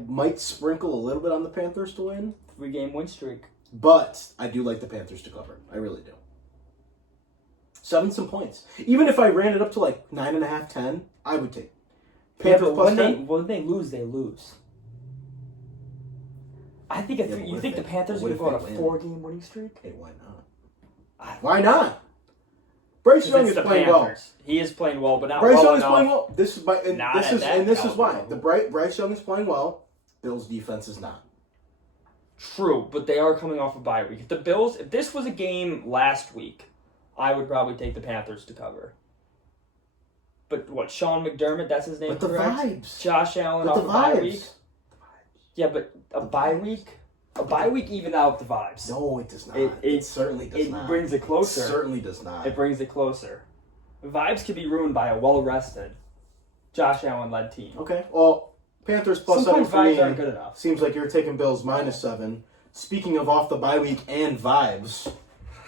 might sprinkle a little bit on the Panthers to win. 3-game win streak. But I do like the Panthers to cover. I really do. 7 some points. Even if I ran it up to like 9.5, 10, I would take Panthers but plus 10. when they lose, they lose. I think Yeah, but you what think if the they- Panthers what would if go on a they win? 4-game winning streak? Hey, why not? Why not? Bryce Young is playing well. He is playing well, but not Bryce well Young is enough. playing well. This is Not at that this is why caliber. Bryce Young is playing well. Bills defense is not. True, but they are coming off a bye week. If the Bills, if this was a game last week, I would probably take the Panthers to cover. But what, Sean McDermott, that's his name, But the correct? vibes. Josh Allen But off the a bye vibes. week? Yeah, but a bye week? A bye week even out the vibes. No, it does not. It- It certainly does not. It brings it closer. It certainly does not. It brings it closer. Vibes can be ruined by a well-rested Josh Allen-led team. Okay. Well, Panthers plus Sometimes 7 for vibes me. aren't good enough. Seems like you're taking Bills minus 7. Speaking of off the bye week and vibes,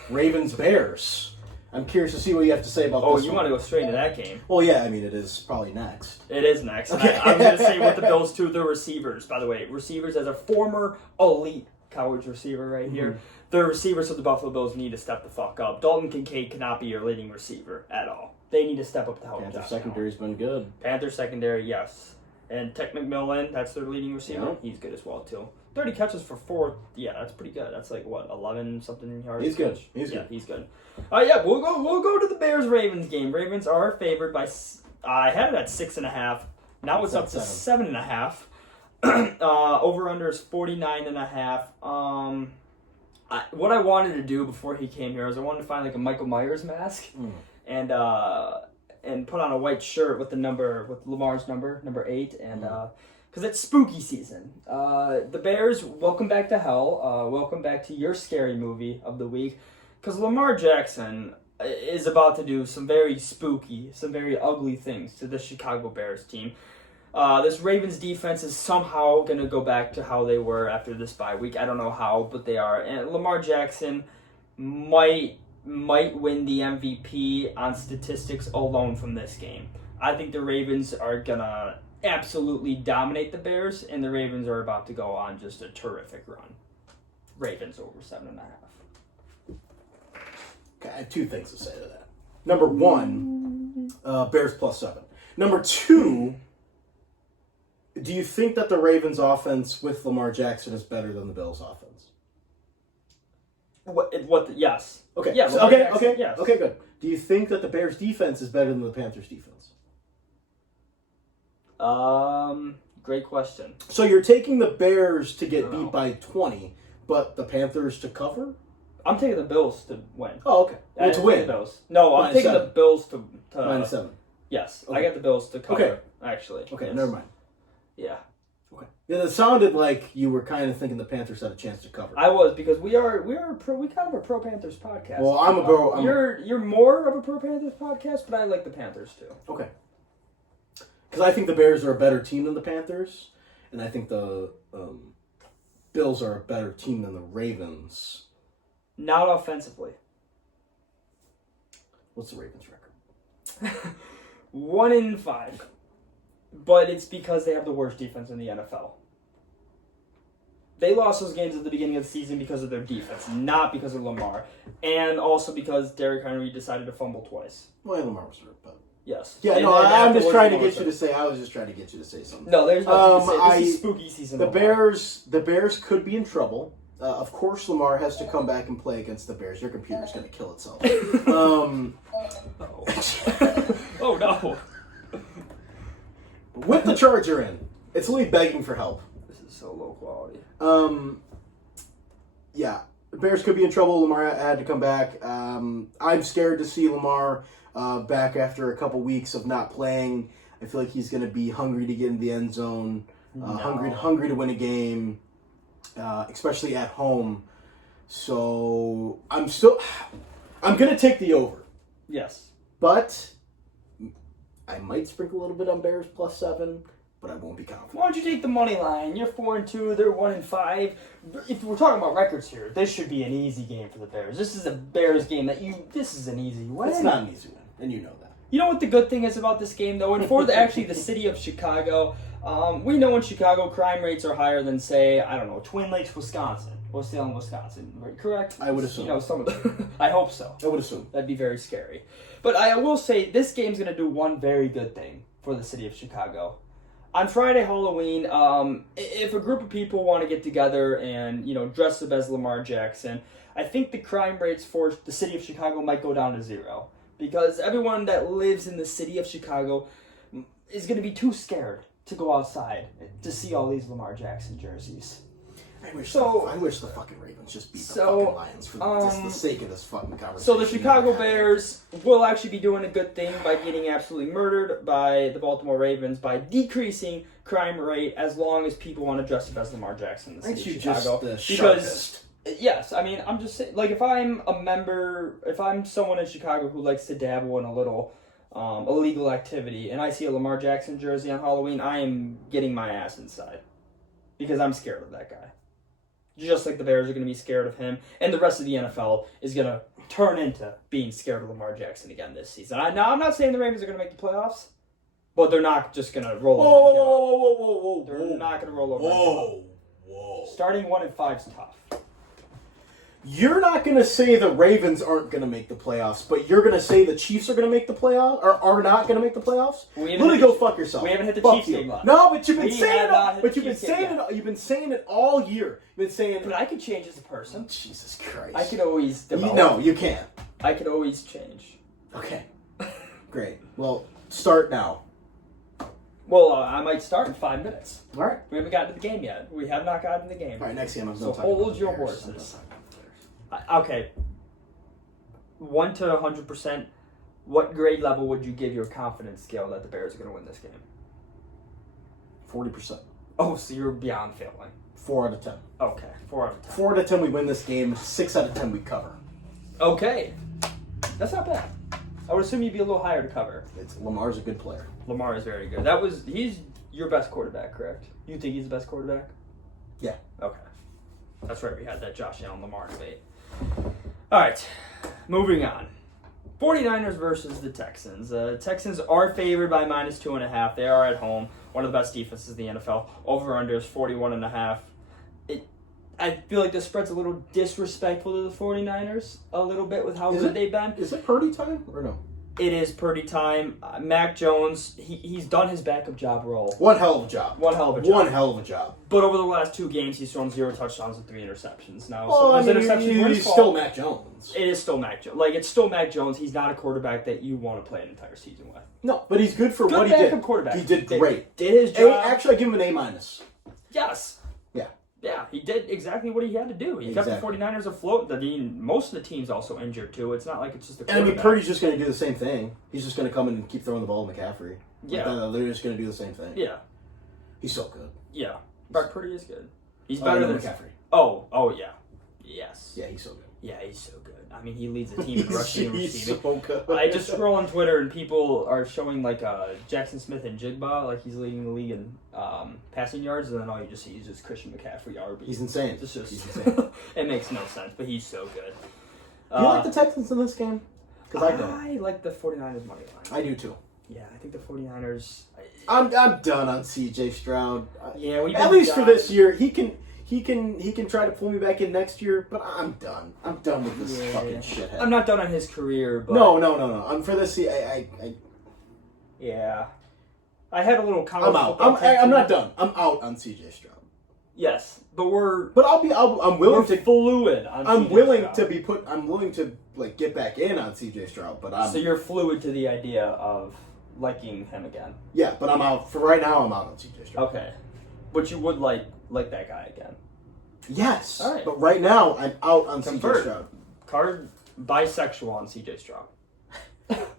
Ravens Bears. I'm curious to see what you have to say about Oh, this you one. want to go straight into that game? Well, yeah, I mean, it is probably next. It is next. And Okay. I'm going to say with the Bills, too, the receivers, by the way. Receivers, as a former elite college receiver right here, the receivers of the Buffalo Bills need to step the fuck up. Dalton Kincaid cannot be your leading receiver at all. They need to step up to help Panther Josh secondary's been good. Allen. Panther secondary, yes. And Tech McMillan, that's their leading receiver. Yeah. He's good as well, too. 30 catches for 4. Yeah, that's pretty good. That's like, what, 11-something yards? He's good. catch? He's yeah, good. he's good. Yeah, we'll go to the Bears-Ravens game. Ravens are favored by... I had it at 6.5. Now it's up to 7.5. Over-under is 49.5. What I wanted to do before he came here is I wanted to find like a Michael Myers mask and put on a white shirt with Lamar's number 8, and because it's spooky season. The Bears, welcome back to hell. Welcome back to your scary movie of the week, because Lamar Jackson is about to do some very spooky, some very ugly things to the Chicago Bears team. This Ravens defense is somehow going to go back to how they were after this bye week. I don't know how, but they are. And Lamar Jackson might win the MVP on statistics alone from this game. I think the Ravens are going to absolutely dominate the Bears, and the Ravens are about to go on just a terrific run. Ravens over 7.5. Okay, I have 2 things to say to that. Number 1, Bears plus 7. Number 2, do you think that the Ravens offense with Lamar Jackson is better than the Bills offense? Yes. Okay. Yeah, So- Lamar okay. Jackson, Okay. yes. Okay. Good. Do you think that the Bears defense is better than the Panthers defense? Great question. So you're taking the Bears to get No. beat by 20, but the Panthers to cover? I'm taking the Bills to win. Oh, okay. Well, to I'm taking win. the Bills. No, I'm Minus taking the 7. Bills to Minus 7. Yes, Okay. I got the Bills to cover. Okay. Actually. Okay. Yes. Never mind. Yeah, Okay. Yeah, it sounded like you were kind of thinking the Panthers had a chance to cover. I was, because we kind of a pro Panthers podcast. Well, I'm a pro- You're more of a pro Panthers podcast, but I like the Panthers too. Okay. Because I think the Bears are a better team than the Panthers, and I think the Bills are a better team than the Ravens. Not offensively. What's the Ravens record? 1-5, but it's because they have the worst defense in the NFL. They lost those games at the beginning of the season because of their defense, not because of Lamar, and also because Derrick Henry decided to fumble twice. Well, Lamar was hurt, but Yes. yeah, And no, then I'm just afterwards, trying to Lamar get you was to say. I was just trying to get you to say something. No, there's nothing to say. This I- is spooky season. The Lamar. Bears could be in trouble. Of course, Lamar has to come back and play against the Bears. Your computer's going to kill itself. Oh no. With the Charger in, it's really begging for help. This is so low quality. Yeah, the Bears could be in trouble. Lamar had to come back. I'm scared to see Lamar back after a couple weeks of not playing. I feel like he's going to be hungry to get in the end zone, hungry to win a game, especially at home. So I'm going to take the over, Yes. but I might sprinkle a little bit on Bears plus 7, but I won't be confident. Why don't you take the money line? You're 4-2. They're 1-5. If we're talking about records here, this should be an easy game for the Bears. This is a Bears game this is an easy win. It's not an easy win, and you know that. You know what the good thing is about this game, though? And for the city of Chicago, we know in Chicago crime rates are higher than, say, I don't know, Twin Lakes, Wisconsin, was Salem, Wisconsin. Right? Correct? I would assume. You know, some of the. I hope so. I would assume. That'd be very scary. But I will say this game's going to do one very good thing for the city of Chicago. On Friday, Halloween, if a group of people want to get together and, dress up as Lamar Jackson, I think the crime rates for the city of Chicago might go down to 0. Because everyone that lives in the city of Chicago is going to be too scared to go outside to see all these Lamar Jackson jerseys. I wish the fucking Ravens just beat the fucking Lions for just the sake of this fucking conversation. So the Chicago Bears will actually be doing a good thing by getting absolutely murdered by the Baltimore Ravens by decreasing crime rate as long as people want to dress up as Lamar Jackson in the city of Chicago. Because yes, I mean I'm just saying, like if I'm someone in Chicago who likes to dabble in a little illegal activity and I see a Lamar Jackson jersey on Halloween, I am getting my ass inside because I'm scared of that guy. Just like the Bears are going to be scared of him, and the rest of the NFL is going to turn into being scared of Lamar Jackson again this season. Now, I'm not saying the Ravens are going to make the playoffs, but they're not just going to roll over. They're not going to roll over. Whoa. Starting 1-5 is tough. You're not going to say the Ravens aren't going to make the playoffs, but you're going to say the Chiefs are going to make the playoffs, or are not going to make the playoffs? Literally, go fuck yourself. We haven't hit the Fuck Chiefs you. game yet. No, but you've been We saying have not it. hit But the you've been Chiefs game saying yet. it. You've been saying it all year. You've been saying. But I could change as a person. Jesus Christ. I could always develop. No, you can't. I could always change. Okay. Great. Well, start now. Well, I might start in 5 minutes. All right. We haven't gotten to the game yet. We have not gotten to the game. All right. Next game. I'm So talking hold about your the Bears. horses. Okay. 1 to 100%, what grade level would you give your confidence scale that the Bears are going to win this game? 40%. Oh, so you're beyond failing. 4 out of 10. Okay, 4 out of 10. 4 out of 10 we win this game. 6 out of 10 we cover. Okay. That's not bad. I would assume you'd be a little higher to cover. Lamar's a good player. Lamar is very good. He's your best quarterback, correct? You think he's the best quarterback? Yeah. Okay. That's right, we had that Josh Allen Lamar debate. All right, moving on. 49ers versus the Texans. Texans are favored by -2.5. They are at home. One of the best defenses in the NFL. Over-under is 41.5. I feel like the spread's a little disrespectful to the 49ers a little bit with how good they've been. Is it Purdy time or no? It is Purdy time. Mac Jones, he's done his backup job role. One hell of a job. One hell of a job. One hell of a job. But over the last 2 games, he's thrown 0 touchdowns and 3 interceptions. Now, Well, so I those mean, interceptions were his he's fault. still Mac Jones. It is still Mac Jones. Like, it's still Mac Jones. He's not a quarterback that you want to play an entire season with. No, but he's good for Good what he did. backup quarterback. He did great. Did his job. Actually, I give him an A-. Yes. Yeah. Yeah, he did exactly what he had to do. He kept the 49ers afloat. Most of the team's also injured, too. It's not like it's just a And I quarterback. mean, Purdy's just going to do the same thing. He's just going to come in and keep throwing the ball to McCaffrey. Yeah. They're just going to do the same thing. Yeah. He's so good. Yeah. Brock Purdy is good. He's better than McCaffrey. Oh, yeah. Yes. Yeah, he's so good. Yeah, he's so good. I mean, he leads the team in rushing and He's receiving. so good. I just scroll on Twitter and people are showing like Jackson Smith and Jigba, like he's leading the league in passing yards, and then all you just see is just Christian McCaffrey RB. He's insane. It's just, He's insane. it makes no sense, but he's so good. Do you like the Texans in this game? Because I don't. I like the 49ers money line. I do too. Yeah, I think the 49ers. I'm done on CJ Stroud. Yeah, we've At been least for done. this year, he can try to pull me back in next year, but I'm done. I'm done with this fucking shithead. I'm not done on his career, but No. I'm for this. yeah, I had a little college. I'm out. football take I'm too. not done. I'm out on CJ Stroud. Yes, but we're But I'm willing to. fluid on. I'm CJ willing Stroud. to be put. I'm willing to like get back in on CJ Stroud, but I'm. So you're fluid to the idea of liking him again. Yeah, but I'm out for right now. I'm out on CJ Stroud. Okay, but you would like that guy again. Yes, All right. but right now I'm out on CJ Convert. Stroud. Card bisexual on CJ Stroud.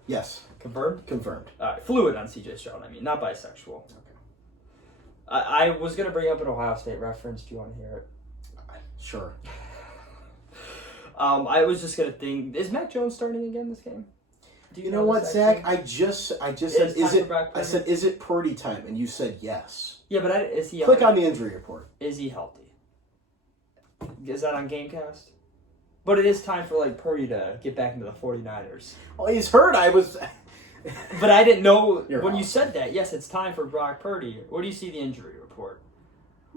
Yes, Confirmed. confirmed. All right, fluid on CJ Stroud. I mean, not bisexual. Okay. I was gonna bring up an Ohio State reference. Do you want to hear it? Sure. I was just gonna think: is Mac Jones starting again this game? Do You know what, this Zach? actually? I just said, It's is time it? for Brock I Purdy. said, is it Purdy time? And you said yes. Yeah, but is he? Click on the injury report. Is he healthy? Is that on Gamecast? But it is time for like Purdy to get back into the 49ers. Oh, he's hurt. I was. But I didn't know You're when you out. said that. Yes, it's time for Brock Purdy. Where do you see the injury report?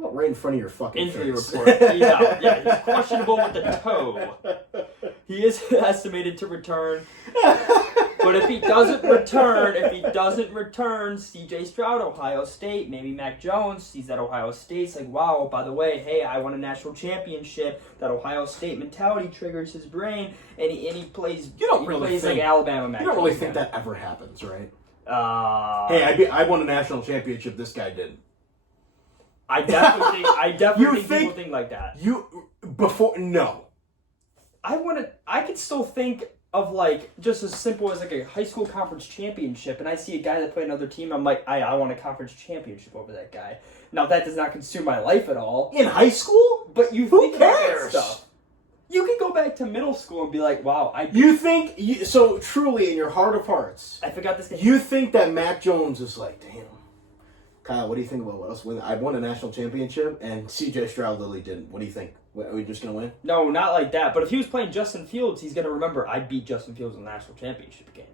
Well, right in front of your fucking Injury face. report. Yeah, he's questionable with the toe. He is estimated to return. But if he doesn't return, CJ Stroud, Ohio State, maybe Mac Jones sees that Ohio State's like, wow, by the way, hey, I won a national championship. That Ohio State mentality triggers his brain, and he plays. You don't really plays think like Alabama. Mac You don't really Jones think again. that ever happens, right? Hey, I won a national championship. This guy didn't. I definitely think people think like that. No. I could still think of like just as simple as like a high school conference championship, and I see a guy that played another team. I'm like, I want a conference championship over that guy. Now that does not consume my life at all. In high school? But you Who think about that cares? stuff. You can go back to middle school and be like, wow, So truly, in your heart of hearts, I forgot this guy. you think that Mac Jones is like, damn, Kyle, what do you think about us? I won a national championship, and CJ Stroud literally didn't. What do you think? Are we just gonna win? No, not like that. But if he was playing Justin Fields, he's gonna remember I beat Justin Fields in the national championship game.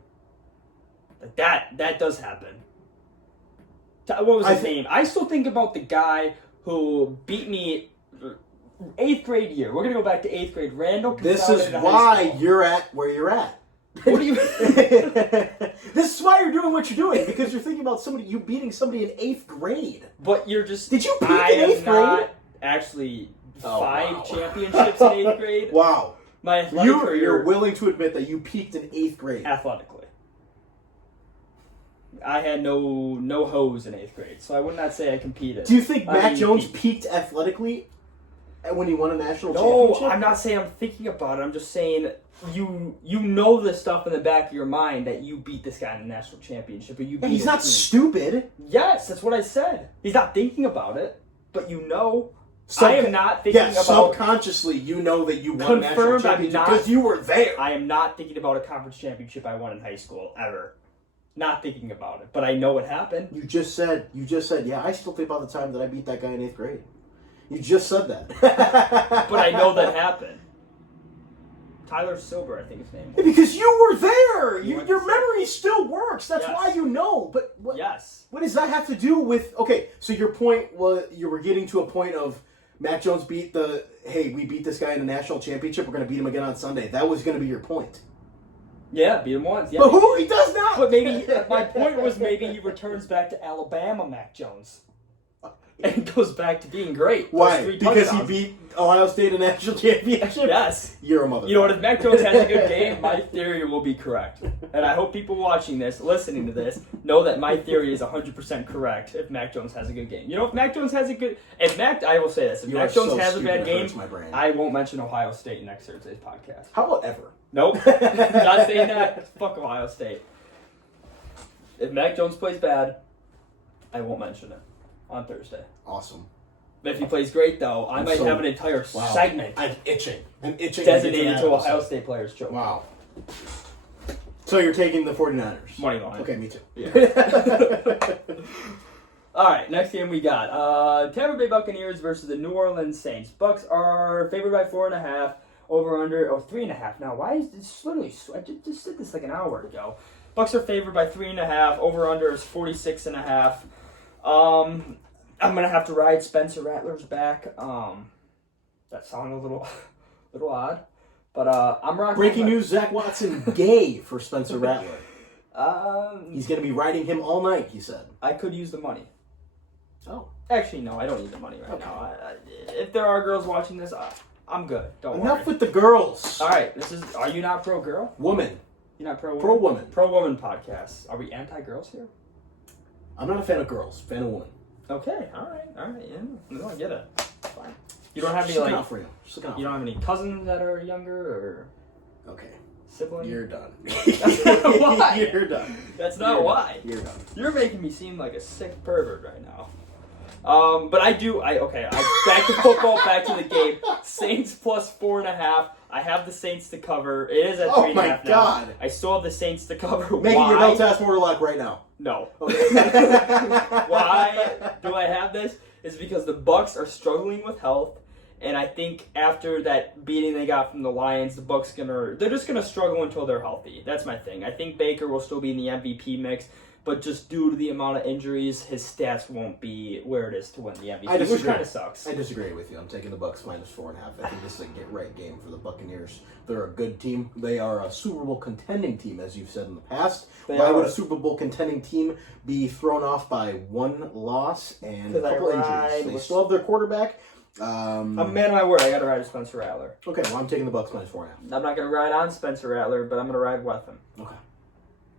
Like that does happen. What was his name? I still think about the guy who beat me 8th grade year. We're gonna go back to 8th grade. Randall. This is why you're at where you're at. What do you? This is why you're doing what you're doing, because you're thinking about you beating somebody in 8th grade. But you're just. Did you peak I in 8th am grade? not actually 5 wow. championships in 8th grade. Wow. My athletic career. You're willing to admit that you peaked in 8th grade. Athletically. I had no hose in 8th grade, so I would not say I competed. Do you think Mac Jones peaked. peaked athletically when he won a national No, championship? I'm not saying I'm thinking about it. I'm just saying you know this stuff in the back of your mind that you beat this guy in the national championship, or you beat He's his not team. stupid. Yes, that's what I said. He's not thinking about it, but you know. I am not thinking about. Subconsciously, you know that you won a national Confirmed, I'm championship not- because you were there. I am not thinking about a conference championship I won in high school ever. Not thinking about it, but I know it happened. You just said, yeah, I still think about the time that I beat that guy in 8th grade. You just said that. But I know that happened. Tyler Silver, I think his name was. Because you were there. You went Your to- memory still works. That's Yes. why you know. But what? Yes. What does that have to do with? Okay, so your point was you were getting to a point of Mac Jones we beat this guy in the national championship. We're going to beat him again on Sunday. That was going to be your point. Yeah, beat him once. Yeah. But who? He does not. But maybe my point was maybe he returns back to Alabama, Mac Jones, and goes back to being great. Those Why? 3 Because he touchdowns. beat Ohio State in national championship. Yes. You're a mother. You know what? If Mac Jones has a good game, my theory will be correct. And I hope people watching this, listening to this, know that my theory is 100% correct if Mac Jones has a good game. You know, if Mac Jones has a good... I will say this. If You Mac are Jones so has a stupid, bad it game, hurts my brain. I won't mention Ohio State next Thursday's podcast. How about ever? Nope. Not saying that. Fuck Ohio State. If Mac Jones plays bad, I won't mention it on Thursday. Awesome. If he plays great, though, I might have an entire segment I'm itching. designated to Ohio State players. Joke. Wow. So you're taking the 49ers? Money line. Okay, me too. Yeah. All right, next game we got Tampa Bay Buccaneers versus the New Orleans Saints. Bucks are favored by 4.5. Over under 3.5. Now, why is this literally? I just did this like an hour ago. Bucks are favored by 3.5. Over under is 46.5. I'm gonna have to ride Spencer Rattler's back. That sounded a little odd, but I'm rocking. Breaking news: Zach Watson gay for Spencer Rattler. He's gonna be riding him all night. He said. I could use the money. Oh. Actually, no, I don't need the money right now. If there are girls watching this, I'm good. Don't worry. Enough with the girls. All right, Are you not pro girl? Woman. You're not pro woman. Pro woman. Pro woman podcast. Are we anti girls here? I'm not a fan of girls. Fan of women. Okay. All right. Yeah. No, I get it. Fine. You don't have any Just looking like. out for you. Just looking out You for don't have any cousins that are younger or you. Okay. siblings. You're done. Why? You're done. That's not You're why. Done. You're done. You're making me seem like a sick pervert right now. But I do. Back to football. Back to the game. Saints plus 4.5. I have the Saints to cover. It is at 3.5 Oh my now. God. I still have the Saints to cover. Making Why? your belt task more lock right now. No. Okay. Why do I have this? Is because the Bucks are struggling with health, And I think after that beating they got from the Lions, the Bucs they're just gonna struggle until they're healthy. That's my thing. I think Baker will still be in the MVP mix, but just due to the amount of injuries, his stats won't be where it is to win the MVP, which kind of sucks. I disagree with you. I'm taking the Bucs minus 4.5. I think this is a get-right game for the Buccaneers. They're a good team. They are a Super Bowl contending team, as you've said in the past. Why would a Super Bowl contending team be thrown off by one loss and a couple injuries? They still have their quarterback. I'm a man of my word. I got to ride with Spencer Rattler. Okay, well, I'm taking the Bucs minus 4.5. I'm not going to ride on Spencer Rattler, but I'm going to ride with him. Okay.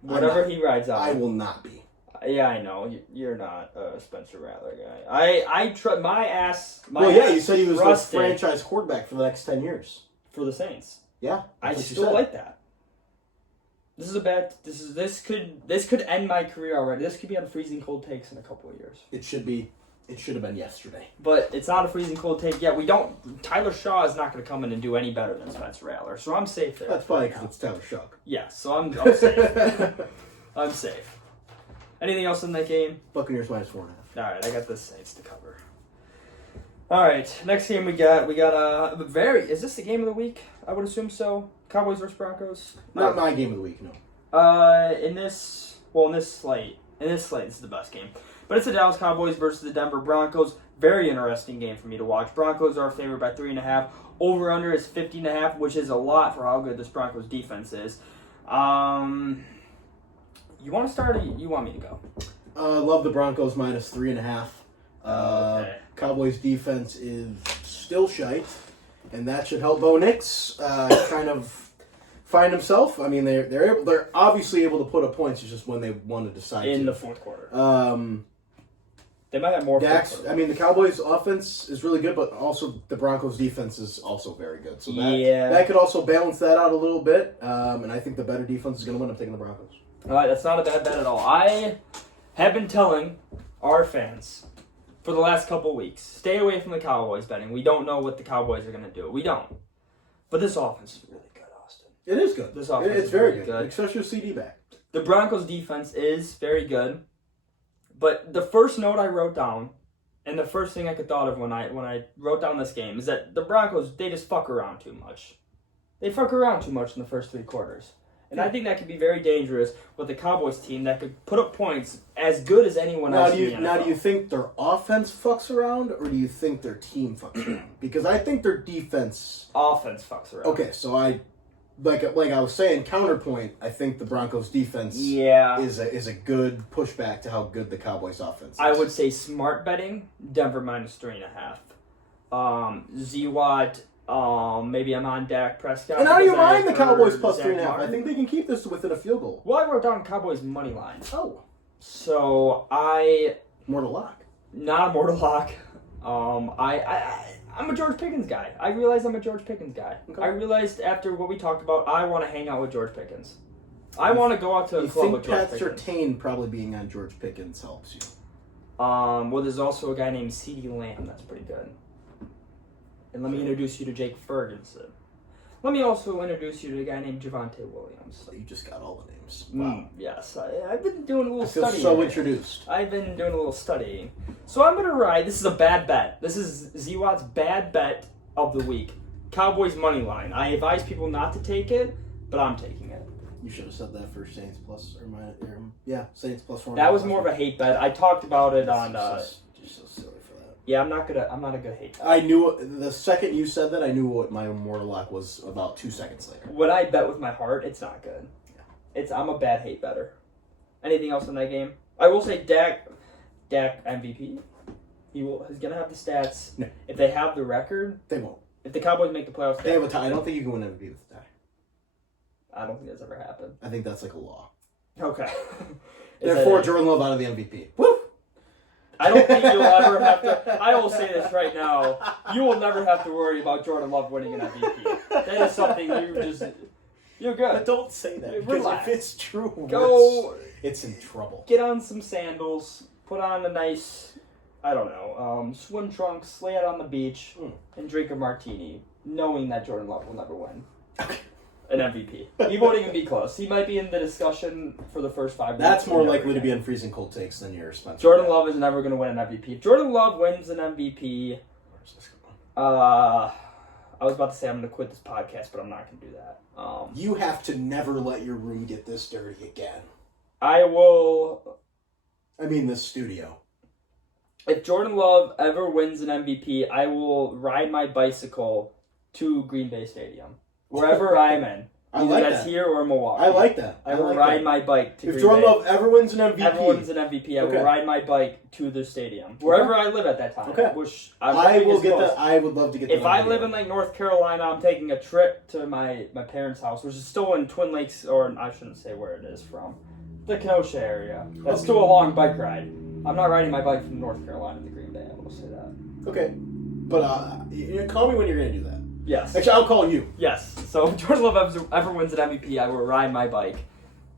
Whatever he rides on. I will not be. Yeah, I know. You're not a Spencer Rattler guy. I trust my ass. You said he was the franchise quarterback for the next 10 years. For the Saints. Yeah. I still like that. This is a bad. This could end my career already. This could be on freezing cold takes in a couple of years. It should be. It should have been yesterday. But it's not a freezing cold take yet. Tyler Shaw is not going to come in and do any better than Spencer Rattler, so I'm safe there. That's probably because it's Tyler Shaw. Yeah, so I'm safe. I'm safe. Anything else in that game? Buccaneers minus 4.5. All right, I got the Saints to cover. All right, next game we got a very. Is this the game of the week? I would assume so. Cowboys versus Broncos. Not my game of the week, no. In this slate, this is the best game. But it's the Dallas Cowboys versus the Denver Broncos. Very interesting game for me to watch. Broncos are favored by 3.5. Over under is 50.5, which is a lot for how good this Broncos defense is. You want to start or you want me to go? Love the Broncos minus 3.5. Okay. Cowboys defense is still shite, and that should help Bo Nix kind of find himself. I mean, they're obviously able to put up points. It's just when they want to decide in the fourth quarter. They might have more. The Cowboys' offense is really good, but also the Broncos' defense is also very good. So that could also balance that out a little bit. And I think the better defense is going to win. I'm taking the Broncos. All right, that's not a bad bet at all. I have been telling our fans for the last couple weeks, stay away from the Cowboys betting. We don't know what the Cowboys are going to do. We don't. But this offense is really good, Austin. It is good. This offense it's is very really good. Especially with CD back. The Broncos' defense is very good. But the first note I wrote down, and the first thing I could thought of when I wrote down this game, is that the Broncos, they just fuck around too much. They fuck around too much in the first three quarters. And I think that could be very dangerous with the Cowboys team that could put up points as good as anyone else in the NFL. Now, do you think their offense fucks around, or do you think their team fucks around? Because I think their defense... Offense fucks around. Okay, so like I was saying, counterpoint, I think the Broncos defense is a good pushback to how good the Cowboys offense is. I would say smart betting, Denver minus 3.5. Z-Watt, maybe I'm on Dak Prescott. And how do you mind the Cowboys plus 3.5? I think they can keep this within a field goal. Well, I wrote down Cowboys money line. Oh. So Mortal lock. Not a mortal lock. I'm a George Pickens guy. I realized I'm a George Pickens guy. Okay. I realized after what we talked about, I want to hang out with George Pickens. I want to go out to a club with George Pickens. You think Pat Surtain probably being on George Pickens helps you? Well, there's also a guy named CeeDee Lamb that's pretty good. And let me introduce you to Jake Ferguson. Let me also introduce you to a guy named Javonte Williams. You just got all the names. Wow. Yes, I've been doing a little studying. So introduced. I've been doing a little studying. So I'm going to ride. This is a bad bet. This is Z-Watt's bad bet of the week. Cowboys money line. I advise people not to take it, but I'm taking it. You should have said that for Saints plus or minus. Saints plus 4. That was more of a hate bet. I talked about it on. You're so silly for that. Yeah, I'm not a good hate bet. I knew the second you said that, I knew what my mortal lock was about 2 seconds later. When I bet with my heart, it's not good. Yeah. I'm a bad hate better. Anything else in that game? I will say Dak MVP. He's gonna have the stats. No. If they have the record, they won't. If the Cowboys make the playoffs, they have a tie. I don't think you can win MVP with a tie. I don't think that's ever happened. I think that's like a law. Okay. Therefore, Jordan Love out of the MVP. Woo! I don't think you'll ever have to. I will say this right now. You will never have to worry about Jordan Love winning an MVP. That is something you're good. But don't say that. Because if it's true, it's in trouble. Get on some sandals. Put on a nice, swim trunks. Lay out on the beach and drink a martini, knowing that Jordan Love will never win an MVP. He won't even be close. He might be in the discussion for the first 5 minutes. That's more likely to be in freezing cold takes than your Spencer. Jordan Love is never going to win an MVP. If Jordan Love wins an MVP, I was about to say I'm going to quit this podcast, but I'm not going to do that. You have to never let your room get this dirty again. I will... I mean, this studio. If Jordan Love ever wins an MVP, I will ride my bicycle to Green Bay Stadium. Wherever I'm in. I Either like that's that. here or Milwaukee. I like that. I will like ride that. my bike to If Green Jordan Bay. Love ever wins an MVP, Ever wins an MVP, I will ride my bike to the stadium. Wherever I live at that time. Okay. Which I will get that. that. I would love to get that. If I live in like North Carolina, I'm taking a trip to my parents' house, which is still in Twin Lakes, or I shouldn't say where it is from, the Kenosha area. That's still a long bike ride. I'm not riding my bike from North Carolina to Green Bay. I will say that. Okay, but you call me when you're gonna do that. Yes. Actually, I'll call you. Yes. So if Jordan Love ever wins an MVP, I will ride my bike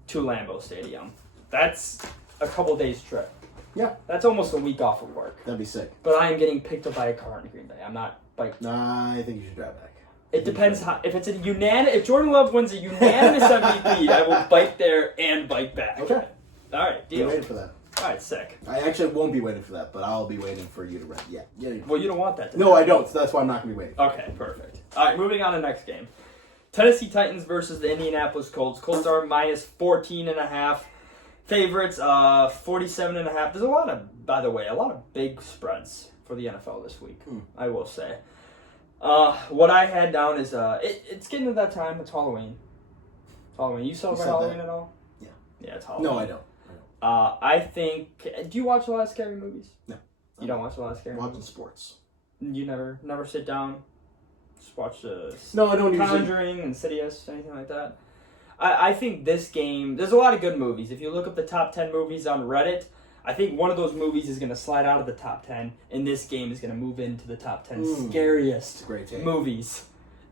to Lambeau Stadium. That's a couple days trip. Yeah. That's almost a week off of work. That'd be sick. But I am getting picked up by a car in Green Bay. I'm not bike. Nah, I think you should drive back. It depends how. If it's a if Jordan Love wins a unanimous MVP, I will bike there and bike back. Okay. All right. Be Deal. waiting for that. All right. Sick. I actually won't be waiting for that, but I'll be waiting for you to rent. Yeah. Well, you don't want that. No, I don't. So that's why I'm not gonna be waiting. Okay. Perfect. All right. Moving on to the next game. Tennessee Titans versus the Indianapolis Colts. Colts are minus 14.5 favorites. 47.5. There's a lot of, by the way, a lot of big spreads for the NFL this week. I will say. What I had down is it's getting to that time. It's Halloween. Halloween. You celebrate Halloween at all? Yeah. Yeah, it's Halloween. No, I don't. I think. Do you watch a lot of scary movies? No. You don't watch a lot of scary Watching movies? sports. You never sit down, just watch the No, I don't usually. Conjuring, Insidious, anything like that. I think this game. There's a lot of good movies. If you look up the top 10 movies on Reddit, I think one of those movies is going to slide out of the top 10, and this game is going to move into the top 10 scariest Great take. movies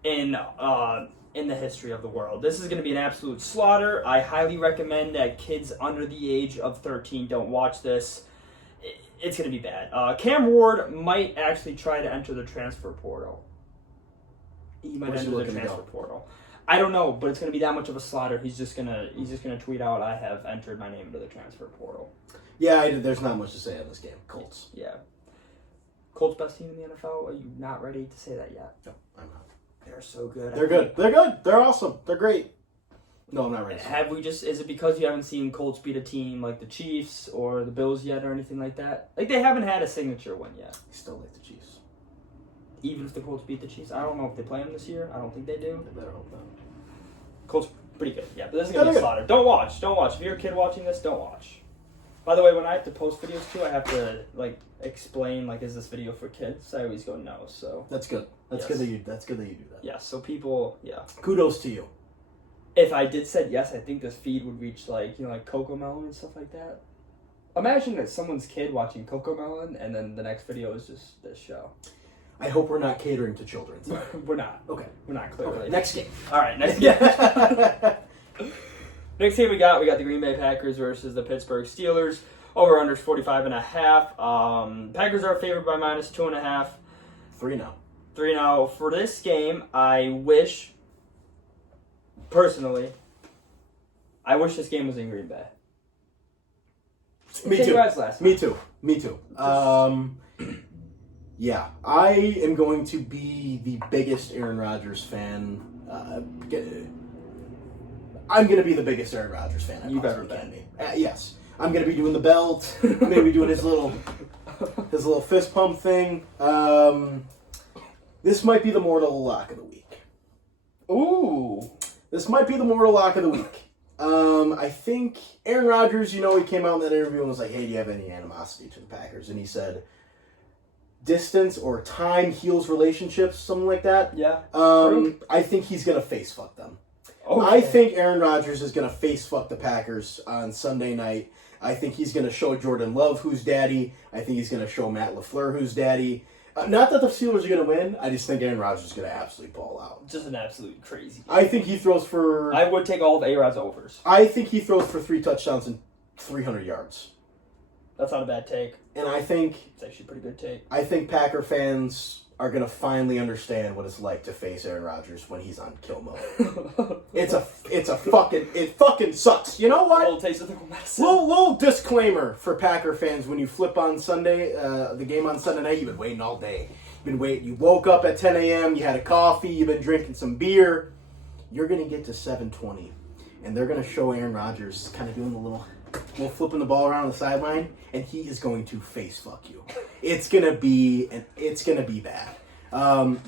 in the history of the world. This is going to be an absolute slaughter. I highly recommend that kids under the age of 13 don't watch this. It's going to be bad. Cam Ward might actually try to enter the transfer portal. He might Where's he enter the looking to transfer go? portal. I don't know, but it's going to be that much of a slaughter. He's just gonna tweet out, "I have entered my name into the transfer portal." Yeah, there's not much to say on this game. Colts. Yeah. Colts best team in the NFL. Are you not ready to say that yet? No, I'm not. They're so good. They're good. They're good. They're awesome. They're great. No, I'm not ready. Is it because you haven't seen Colts beat a team like the Chiefs or the Bills yet or anything like that? Like, they haven't had a signature win yet. I still like the Chiefs. Even if the Colts beat the Chiefs. I don't know if they play them this year. I don't think they do. I better hope not. Colts pretty good. Yeah, but this is going to be a slaughter. Don't watch. If you're a kid watching this, don't watch. By the way, when I have to post videos too, I have to explain is this video for kids? I always go no. So That's good. That's Yes. good that you. That's good that you do that. yeah, so people, Kudos to you. If I did said yes, I think this feed would reach like Cocomelon and stuff like that. Imagine that someone's kid watching Cocomelon and then the next video is just this show. I hope we're not catering to children. We're not. Okay. We're not clearly. Okay. Next game. All right, next game. Next game we got the Green Bay Packers versus the Pittsburgh Steelers. Over under 45.5. Packers are favored by minus 2.5. 3 now. 3 now. For this game, I wish this game was in Green Bay. Me Take too. Reds last Me too. Me too. Yeah, I am going to be the biggest Aaron Rodgers fan. I'm going to be the biggest Aaron Rodgers fan I You've possibly ever can be. Yes. I'm going to be doing the belt. I'm going to be doing his little fist pump thing. This might be the mortal lock of the week. Ooh. This might be the mortal lock of the week. I think Aaron Rodgers, he came out in that interview and was like, hey, do you have any animosity to the Packers? And he said, distance or time heals relationships, something like that. Yeah. I think he's going to face fuck them. Okay. I think Aaron Rodgers is going to face fuck the Packers on Sunday night. I think he's going to show Jordan Love who's daddy. I think he's going to show Matt LaFleur who's daddy. Not that the Steelers are going to win. I just think Aaron Rodgers is going to absolutely ball out. Just an absolute crazy game. I think he throws for... I would take all of A-Rod's overs. I think he throws for 3 touchdowns and 300 yards. That's not a bad take. And I think It's actually a pretty good take. Packer fans are going to finally understand what it's like to face Aaron Rodgers when he's on kill mode. It fucking sucks. You know A what? little taste of the medicine. Little disclaimer for Packer fans: when you flip on Sunday, the game on Sunday night, you've been waiting all day. been waiting. You woke up at 10 a.m., you had a coffee, you've been drinking some beer. You're going to get to 7:20, and they're going to show Aaron Rodgers kind of doing the little flipping the ball around the sideline, and he is going to face fuck you. It's going to be bad.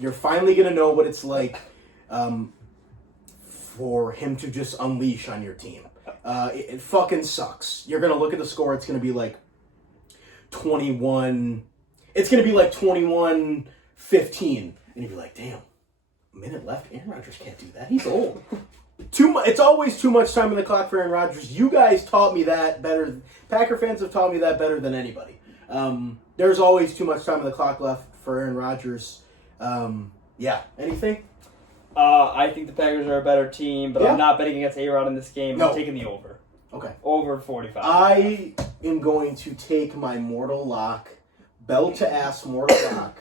You're finally going to know what it's like for him to just unleash on your team. It fucking sucks. You're going to look at the score, it's going to be like 21. It's going to be like 21-15. And you'd be like, damn, a minute left. Aaron Rodgers can't do that. He's old. It's always too much time on the clock for Aaron Rodgers. You guys taught me that better. Packer fans have taught me that better than anybody. There's always too much time on the clock left for Aaron Rodgers. Yeah. Anything? I think the Packers are a better team, but Yeah. I'm not betting against A-Rod in this game. No. I'm taking the over. Okay. Over 45. I am going to take my mortal lock. Bell to ass mortal lock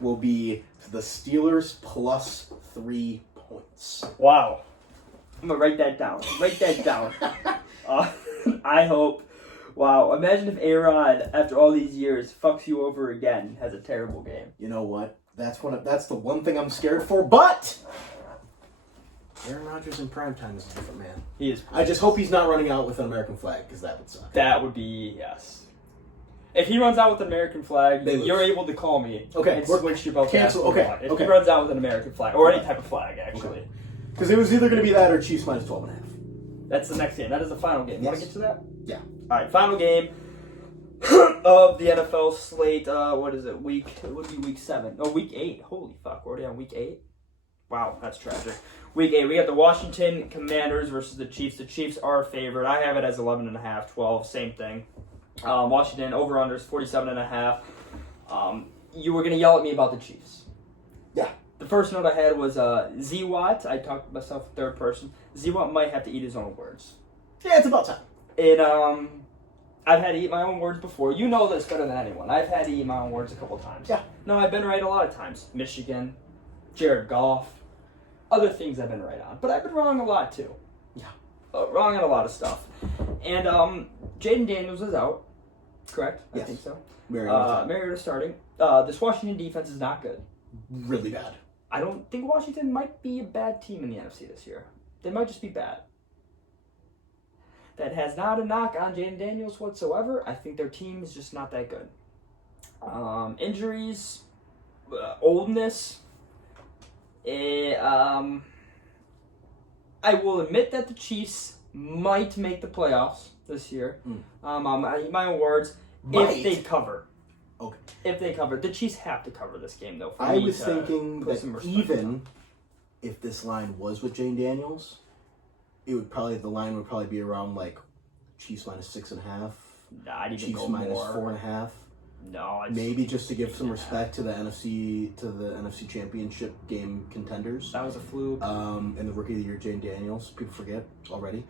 will be the Steelers plus 3 points. Wow. I'm going to write that down. Write that down. I hope. Wow. Imagine if A-Rod, after all these years, fucks you over again, has a terrible game. You know what? That's the one thing I'm scared for, but Aaron Rodgers in primetime is a different man. He is. I just hope he's not running out with an American flag, because that would suck. That would be, yes. If he runs out with an American flag, They you're lose. able to call me Okay, and we're- switch your belt to cancel- ask okay, If okay. he runs out with an American flag, or any type of flag, actually. Okay. Because it was either going to be that or Chiefs minus 12.5. That's the next game. That is the final game. You want to Yes. get to that? Yeah. All right, final game of the NFL slate. What is it? It would be week 7. Oh, week 8. Holy fuck, we're already on week 8? Wow, that's tragic. Week 8, we got the Washington Commanders versus the Chiefs. The Chiefs are a favorite. I have it as 11.5, 12, same thing. Washington, over-unders, 47.5. You were going to yell at me about the Chiefs. Yeah. The first note I had was Z-Watt. I talked to myself in third person. Z-Watt might have to eat his own words. Yeah, it's about time. And I've had to eat my own words before. You know this better than anyone. I've had to eat my own words a couple times. Yeah. No, I've been right a lot of times. Michigan, Jared Goff, other things I've been right on. But I've been wrong a lot too. Yeah. Wrong on a lot of stuff. And Jaden Daniels is out. Correct? I Yes. think so. Mariota starting. This Washington defense is not good. really bad. I don't think Washington might be a bad team in the NFC this year. They might just be bad. That has not a knock on Jaden Daniels whatsoever. I think their team is just not that good. Injuries, oldness. I will admit that the Chiefs might make the playoffs this year. My own words, Might? if they cover. Okay. If they cover. The Chiefs have to cover this game, though. For I me was to thinking put that some respect even on. if this line was with Jane Daniels, the line would probably be around like Chiefs minus 6.5, Nah, I'd even Chiefs go minus more. 4.5. No, it's, Maybe just to give some respect to the NFC Championship game contenders. that was a fluke. And the rookie of the year, Jane Daniels. People forget already.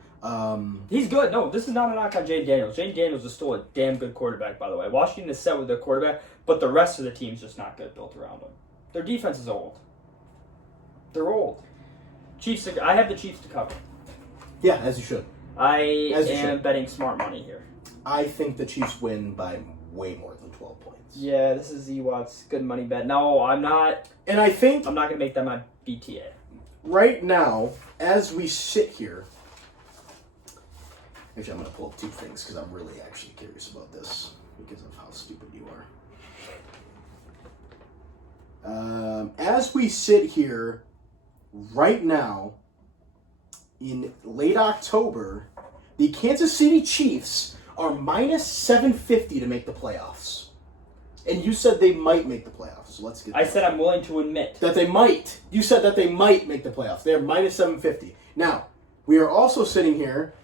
He's good. No, this is not a knock on Jane Daniels. Jane Daniels is still a damn good quarterback, by the way. Washington is set with their quarterback, but the rest of the team's just not good built around him. Their defense is old. They're old. Chiefs. I have the Chiefs to cover. Yeah, as you should. I As you am should. betting smart money here. I think the Chiefs win by way more than 12 points. Yeah, this is Z-Watt's good money bet. No, I'm not. And I think I'm not gonna make that my BTA. right now, as we sit here, actually, I'm going to pull up two things because I'm really actually curious about this because of how stupid you are. As we sit here right now, in late October, the Kansas City Chiefs are minus 750 to make the playoffs. And you said they might make the playoffs. So let's get I that. said I'm willing to admit. That they might. You said that they might make the playoffs. They're minus 750. Now, we are also sitting here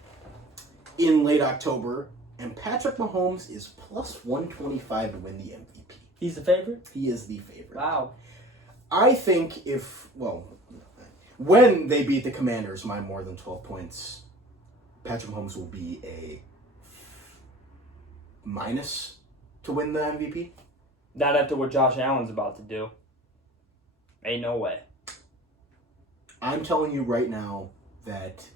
in late October, and Patrick Mahomes is plus 125 to win the MVP. He's the favorite? He is the favorite. Wow. I think when they beat the Commanders by more than 12 points, Patrick Mahomes will be a minus to win the MVP. Not after what Josh Allen's about to do. Ain't no way. I'm telling you right now that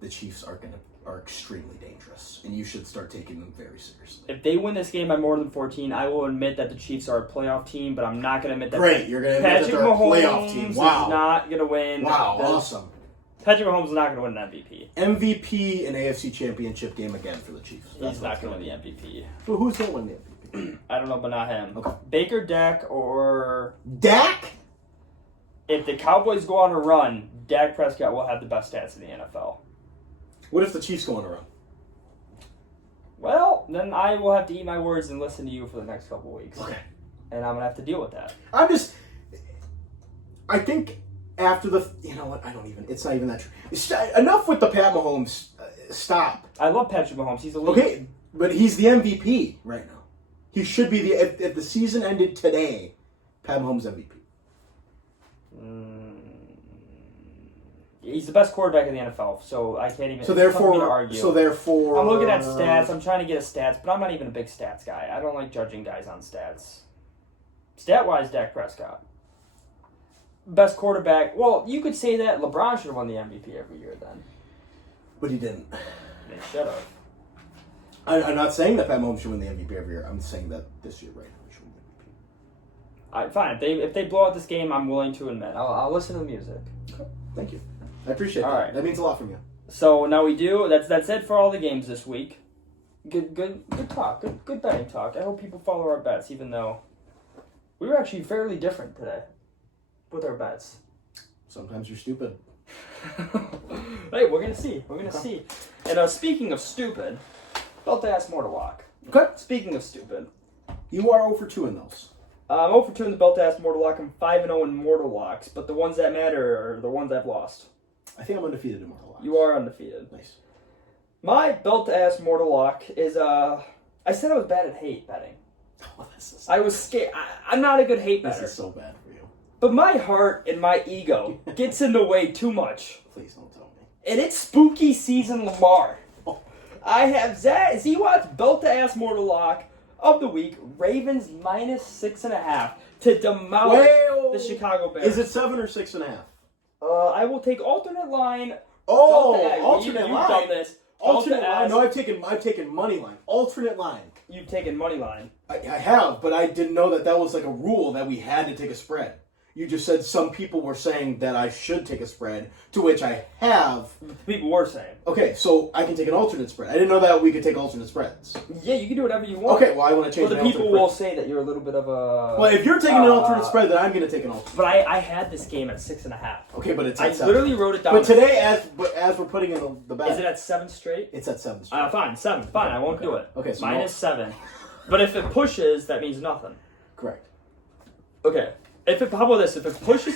the Chiefs are going to are extremely dangerous, and you should start taking them very seriously. If they win this game by more than 14, I will admit that the Chiefs are a playoff team, but I'm not going to admit that. Great, you're going to admit that Patrick they're a Mahomes playoff team. Wow. is not going to win. Wow, awesome. Patrick Mahomes is not going to win an MVP. MVP and AFC Championship game again for the Chiefs. He's not going to win the MVP. Well, who's going to win the MVP? I don't know, but not him. Okay. Baker, Dak, or... Dak? If the Cowboys go on a run, Dak Prescott will have the best stats in the NFL. What if the Chiefs go on a run? Well, then I will have to eat my words and listen to you for the next couple weeks. Okay. And I'm going to have to deal with that. I think after you know what, it's not even that true. Enough with the Pat Mahomes, stop. I love Patrick Mahomes. He's elite. Okay, but he's the MVP right now. He should be if the season ended today, Pat Mahomes MVP. He's the best quarterback in the NFL, so I can't even. So it's tough for me to argue. therefore, I'm looking at stats. I'm trying to get a stats, but I'm not even a big stats guy. I don't like judging guys on stats. Stat-wise, Dak Prescott. Best quarterback. Well, you could say that LeBron should have won the MVP every year then. But he didn't. They should have. I'm not saying that Pat Mahomes should win the MVP every year. I'm saying that this year, right now, he should win the MVP. All right, fine. If they blow out this game, I'm willing to admit. I'll listen to the music. Okay. Thank you. I appreciate that. All right. That means a lot from you. So now we do. That's it for all the games this week. Good talk. Good betting talk. I hope people follow our bets, even though we were actually fairly different today with our bets. Sometimes you're stupid. Hey, we're gonna see. We're gonna see. And speaking of stupid, about to ask more to lock. Okay. Speaking of stupid, You are 0 for 2 in those. I'm 0 for 2 in the belt to ask Mortal Lock. I'm 5-0 in Mortal Locks, but the ones that matter are the ones I've lost. I think I'm undefeated in Mortal Locks. You are undefeated. Nice. My belt to ask Mortal Lock is I said I was bad at hate betting. Oh, this is I was scared. I'm not a good hate this better. is so bad for you. But my heart and my ego gets in the way too much. Please don't tell me. And it's spooky season Lamar. Oh. I have Z-Watt's belt to ass Mortal Lock of the week. Ravens minus 6.5 to demolish the Chicago Bears. Is it 7 or 6.5? I will take alternate line. Oh, Belt to ass. alternate You've line. done this. Alternate Belt to line. ass. No, I've taken money line. Alternate line. You've taken money line. I have, but I didn't know that was like a rule that we had to take a spread. You just said some people were saying that I should take a spread, to which I have. People were saying. Okay, so I can take an alternate spread. I didn't know that we could take alternate spreads. Yeah, you can do whatever you want. Okay, well, I want to change But the my people alternate will spread. say that you're a little bit of a... Well, if you're taking an alternate spread, then I'm going to take an alternate. But I had this game at 6.5. Okay, but it's I at 7. literally wrote it down. But today, as we're putting in the bet, Is it at 7 straight? it's at 7 straight. Fine, 7. Fine, I won't do it. Okay, so minus 7. But if it pushes, that means nothing. Correct. Okay. How about this? If it pushes,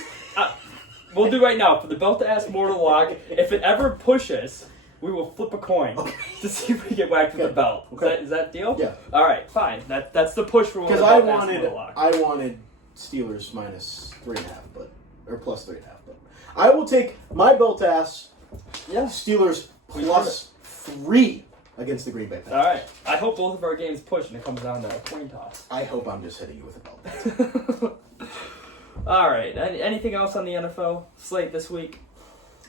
we'll do right now for the belt to ask Mortal Lock. If it ever pushes, we will flip a coin to see if we get whacked with the belt. Okay. Is that deal? Yeah. All right, fine. That's the push for Because I wanted Steelers minus 3.5, or plus 3.5. But I will take my belt ass. Yeah. Steelers plus 3 against the Green Bay Packers. All right. I hope both of our games push and it comes down to a coin toss. I hope I'm just hitting you with a belt. All right. Anything else on the NFL slate this week?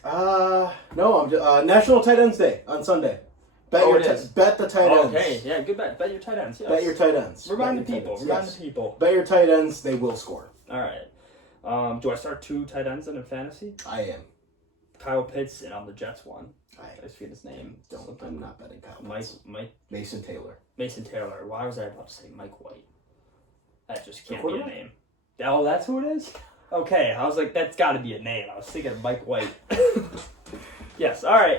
No. I'm just, National Tight Ends Day on Sunday. Bet the tight ends. Okay. Yeah. Good bet. Bet your tight ends. Yes. Bet your tight ends. Remind the Bet your people. tight ends, Remind yes. the people. Bet your tight ends. They will score. All right. Do I start 2 tight ends in fantasy? I am. Kyle Pitts and on the Jets one. I I just forget his name. I'm not betting Kyle. Mike Mason Taylor. Mason Taylor. Why was I about to say Mike White? That just can't The be a quarterback? name. Oh, that's who it is? Okay, I was like, that's got to be a name. I was thinking of Mike White. Yes. All right.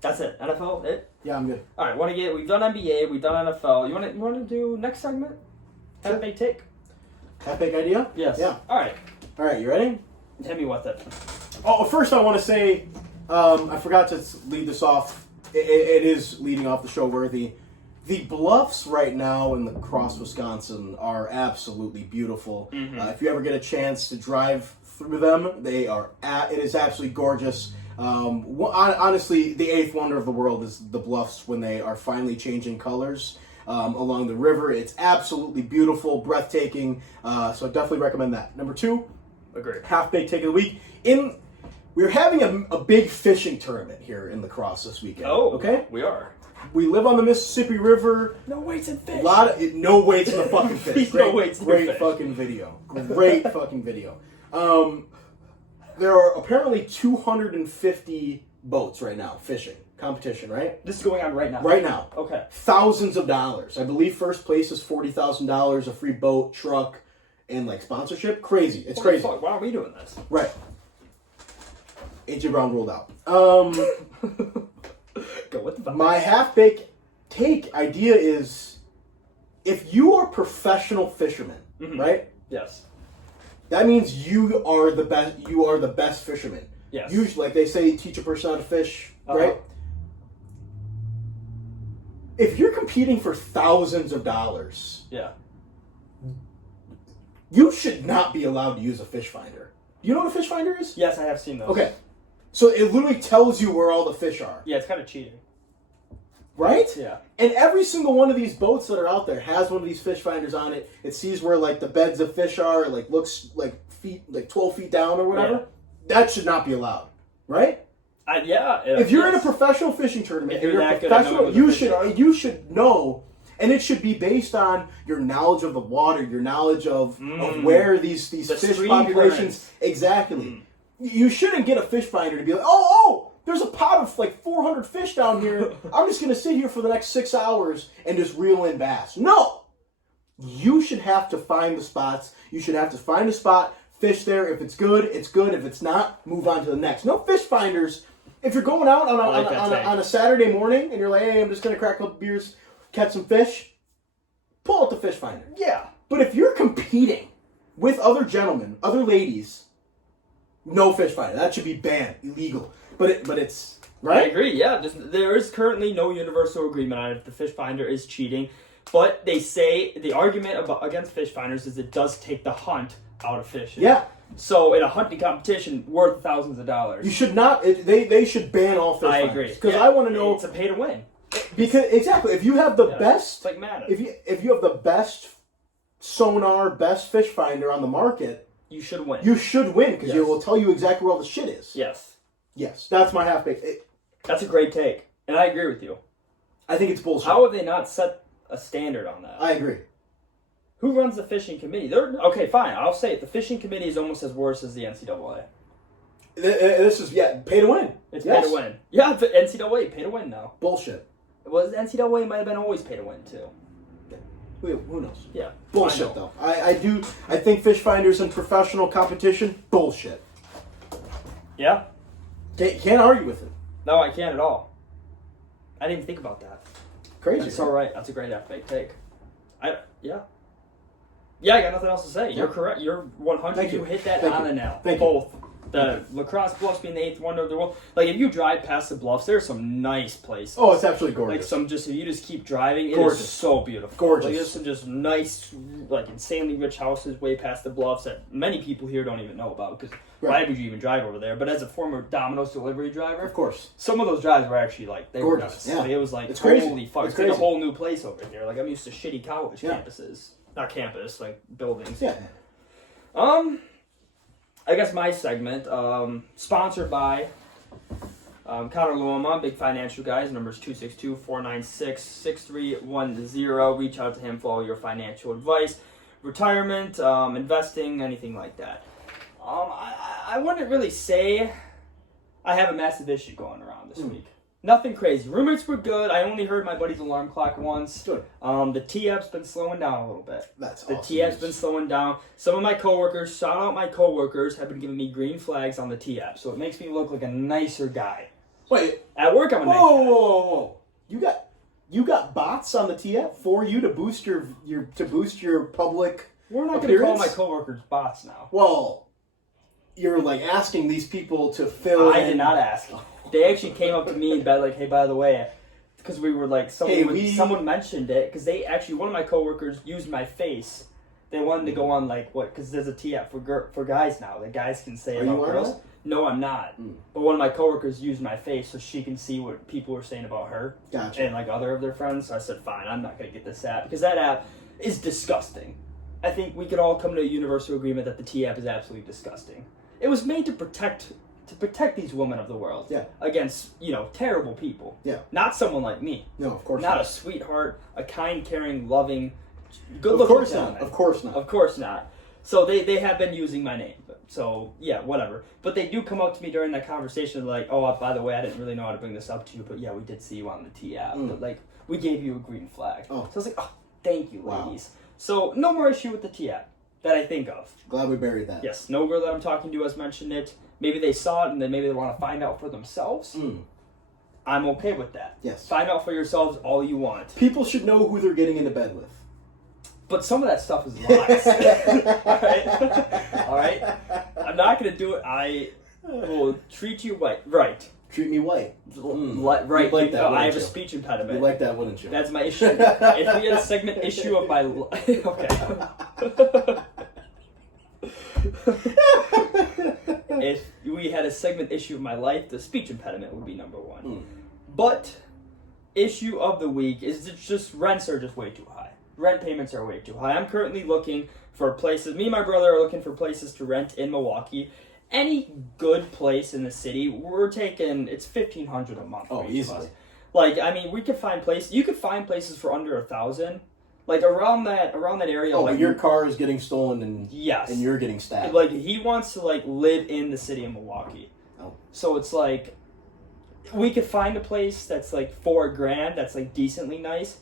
That's it. NFL. It. Yeah, I'm good. All right. We've done NBA. We've done NFL. You want to do next segment? Have a big take. That big idea? Yes. Yeah. All right. All right, you ready? Hit me with it. Oh, first I want to say, I forgot to lead this off. It is leading off the show worthy. The bluffs right now in La Crosse, Wisconsin are absolutely beautiful. Mm-hmm. If you ever get a chance to drive through them, it is absolutely gorgeous. Honestly, the 8th wonder of the world is the bluffs when they are finally changing colors along the river. It's absolutely beautiful, breathtaking. So I definitely recommend that. Number 2, Agreed. half-baked take of the week. In we're having a big fishing tournament here in La Crosse this weekend. Oh, okay. we are. We live on the Mississippi River. No weights in fish. No weights in the fucking fish. No weights in Great fish. fucking video. Great fucking video. There are apparently 250 boats right now fishing competition. Right. This is going on right now. Right now. Okay. Thousands of dollars. I believe first place is $40,000, a free boat, truck, and like sponsorship. Crazy. It's Holy crazy. fuck, why are we doing this? Right. AJ Brown ruled out. Go with the vibe. My half-baked take idea is, if you are professional fishermen, right? Yes. That means you are the best. You are the best fisherman. Yes. Usually, like they say, teach a person how to fish, right? If you're competing for thousands of dollars, Yeah. you should not be allowed to use a fish finder. You know what a fish finder is? Yes, I have seen those. Okay. So it literally tells you where all the fish are, Yeah, it's kind of cheating. right? Yeah. And every single one of these boats that are out there has one of these fish finders on it. It sees where like the beds of fish are, like looks like 12 feet down or whatever. Yeah. That should not be allowed, right? Yeah. If you're in a yes. professional fishing tournament, If you're and you're a that good at knowing professional, where the you fish are. should know, and it should be based on your knowledge of the water, your knowledge of where these The fish stream populations currents. exactly. You shouldn't get a fish finder to be like, oh, there's a pot of like 400 fish down here. I'm just gonna sit here for the next 6 hours and just reel in bass. No, you should have to find the spots. You should have to find a spot, fish there. If it's good, it's good. If it's not, move on to the next. No fish finders. If you're going out on a Saturday morning and you're like, hey, I'm just gonna crack a couple beers, catch some fish, pull out the fish finder. Yeah. But if you're competing with other gentlemen, other ladies, no fish finder. That should be banned, illegal. But it's I right. agree. Yeah. There is currently no universal agreement on if the fish finder is cheating, but they say the argument against fish finders is it does take the hunt out of fishing. Yeah, So in a hunting competition worth thousands of dollars. you should not. They should ban all fish I finders. agree. Because Yeah. I want to know It's a pay to win. because exactly if you have the Yeah. best, It's like Madden. if you have the best sonar, best fish finder on the market, You should win. you should win because it Yes. will tell you exactly where all the shit is. Yes. Yes, that's my half baked. That's a great take. And I agree with you. I think it's bullshit. How have they not set a standard on that? I agree. Who runs the fishing committee? Okay, fine. I'll say it. The fishing committee is almost as worse as the NCAA. This is pay to win. It's Yes. pay to win. Yeah, the NCAA pay to win now. Bullshit. Well, the NCAA might have been always pay to win too. Who knows? Yeah. Bullshit, I know. though. I think fish finders in professional competition, bullshit. Yeah. Can't argue with it. No, I can't at all. I didn't even think about that. Crazy. That's all right. That's a great half-baked take. Yeah, I got nothing else to say. You're correct. You're 100. Thank you. You hit that Thank on you. the nail. Thank you. Both. The La Crosse Bluffs being the 8th wonder of the world. Like, if you drive past the bluffs, there's some nice places. Oh, it's absolutely gorgeous. Like, if you just keep driving, it Gorgeous. is so beautiful. Gorgeous. Like, there's some just nice, like, insanely rich houses way past the bluffs that many people here don't even know about. Because why Right. would you even drive over there? But as a former Domino's delivery driver, Of course. some of those drives were actually like they were Gorgeous, nuts. yeah. Like, it was like It's crazy. holy fuck, It's it's like a crazy. whole new place over here. Like I'm used to shitty college Yeah. campuses, not campus, like buildings. Yeah. I guess my segment, sponsored by Connor Luoma, big financial guys. Numbers 262-496-6310. Reach out to him for all your financial advice, retirement, investing, anything like that. I wouldn't really say I have a massive issue going around this week. Nothing crazy. Roommates were good. I only heard my buddy's alarm clock once. Good. The TF's been slowing down a little bit. That's The awesome. TF's been slowing down. Some of my coworkers, shout out my coworkers, have been giving me green flags on the TF, so it makes me look like a nicer guy. Wait. At work, I'm a nice Whoa, guy. whoa, whoa! You got bots on the TF for you to boost your public. We're not going to call appearance? my coworkers bots now. Well, you're like asking these people to fill. I in. did not ask. They actually came up to me and be like, "Hey, by the way," because we were like, someone mentioned it because they actually one of my coworkers used my face. They wanted to go on like what? Because there's a TF for guys now that guys can say Are about you on girls. that? No, I'm not. But one of my coworkers used my face so she can see what people were saying about her Gotcha. and like other of their friends. So I said, "Fine, I'm not gonna get this app because that app is disgusting." I think we could all come to a universal agreement that the T app is absolutely disgusting. It was made to protect to protect these women of the world. Yeah. Against, terrible people. Yeah. Not someone like me. No, of course Not not. a sweetheart, a kind, caring, loving, good Of looking course gentleman. not. Of course not. Of course not. So they have been using my name. So, yeah, whatever. But they do come up to me during that conversation like, oh, by the way, I didn't really know how to bring this up to you, but yeah, we did see you on the T app. But, like, we gave you a green flag. Oh. So I was like, oh, thank you, Wow. ladies. So, no more issue with the T app that I think of. Glad we buried that. Yes, no girl that I'm talking to has mentioned it. Maybe they saw it and then maybe they want to find out for themselves. I'm okay with that. Yes. Find out for yourselves all you want. People should know who they're getting into bed with. But some of that stuff is lies. All right? I'm not going to do it. I will treat you right. Treat me white. Right. You'd like that, I wouldn't have a you? speech You impediment. like that, wouldn't you? That's my issue. If we had a segment issue of my okay. If we had a segment issue of my life, the speech impediment would be number one. But issue of the week is just rents are just way too high. Rent payments are way too high. I'm currently looking for places. Me and my brother are looking for places to rent in Milwaukee. Any good place in the city, we're taking it's $1,500 a month. Oh, for each of us. easily. Like, I mean, we could find places. You could find places for under $1,000, like around that area. Oh, like but your car is getting stolen and yes, and you're getting stabbed. like he wants to like live in the city of Milwaukee. Oh. So it's like we could find a place that's like $4,000 that's like decently nice.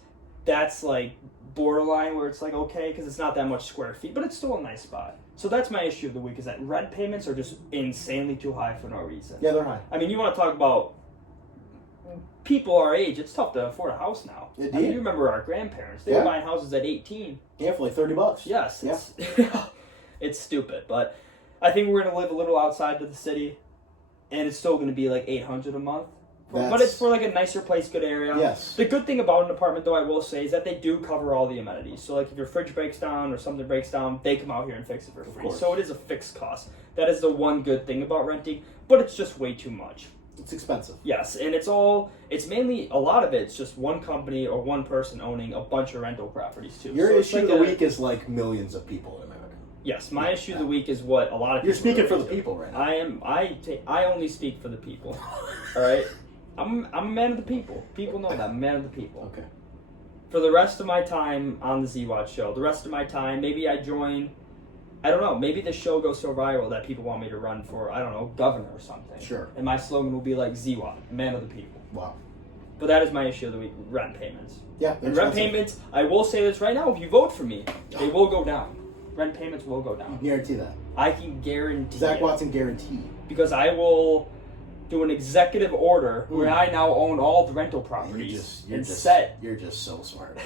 That's like borderline where it's like okay because it's not that much square feet, but it's still a nice spot. So that's my issue of the week is that rent payments are just insanely too high for no reason. Yeah, they're high. I mean, you want to talk about people our age, it's tough to afford a house now. Indeed. I mean, you remember our grandparents. They were buying houses at 18. Yeah, for like $30. Yes. It's stupid. But I think we're going to live a little outside of the city, and it's still going to be like $800 a month. But it's for like a nicer place, good area. Yes. The good thing about an apartment, though, I will say, is that they do cover all the amenities. So, like, if your fridge breaks down or something breaks down, they come out here and fix it for free. course. So it is a fixed cost. That is the one good thing about renting, but it's just way too much. It's expensive. Yes, and it's mainly, a lot of it's just one company or one person owning a bunch of rental properties, too. Your So it's issue like of the week is like millions of people in America. Yes, my issue of the week is what a lot of people You're speaking for the relate to. people right now. I only speak for the people. All right? I'm a man of the people. People know that. I'm a man of the people. Okay. For the rest of my time on the Z-Watch show, the rest of my time, maybe I join, I don't know, maybe the show goes so viral that people want me to run for, I don't know, governor or something. Sure. And my slogan will be like Z-Watch, man of the people. Wow. But that is my issue of the week, rent payments. Yeah, And rent payments, I will say this right now, if you vote for me, they will go down. Rent payments will go down. Guarantee that. I can guarantee Zach it. Watson guarantee. Because I will do an executive order where I now own all the rental properties You're just so smart.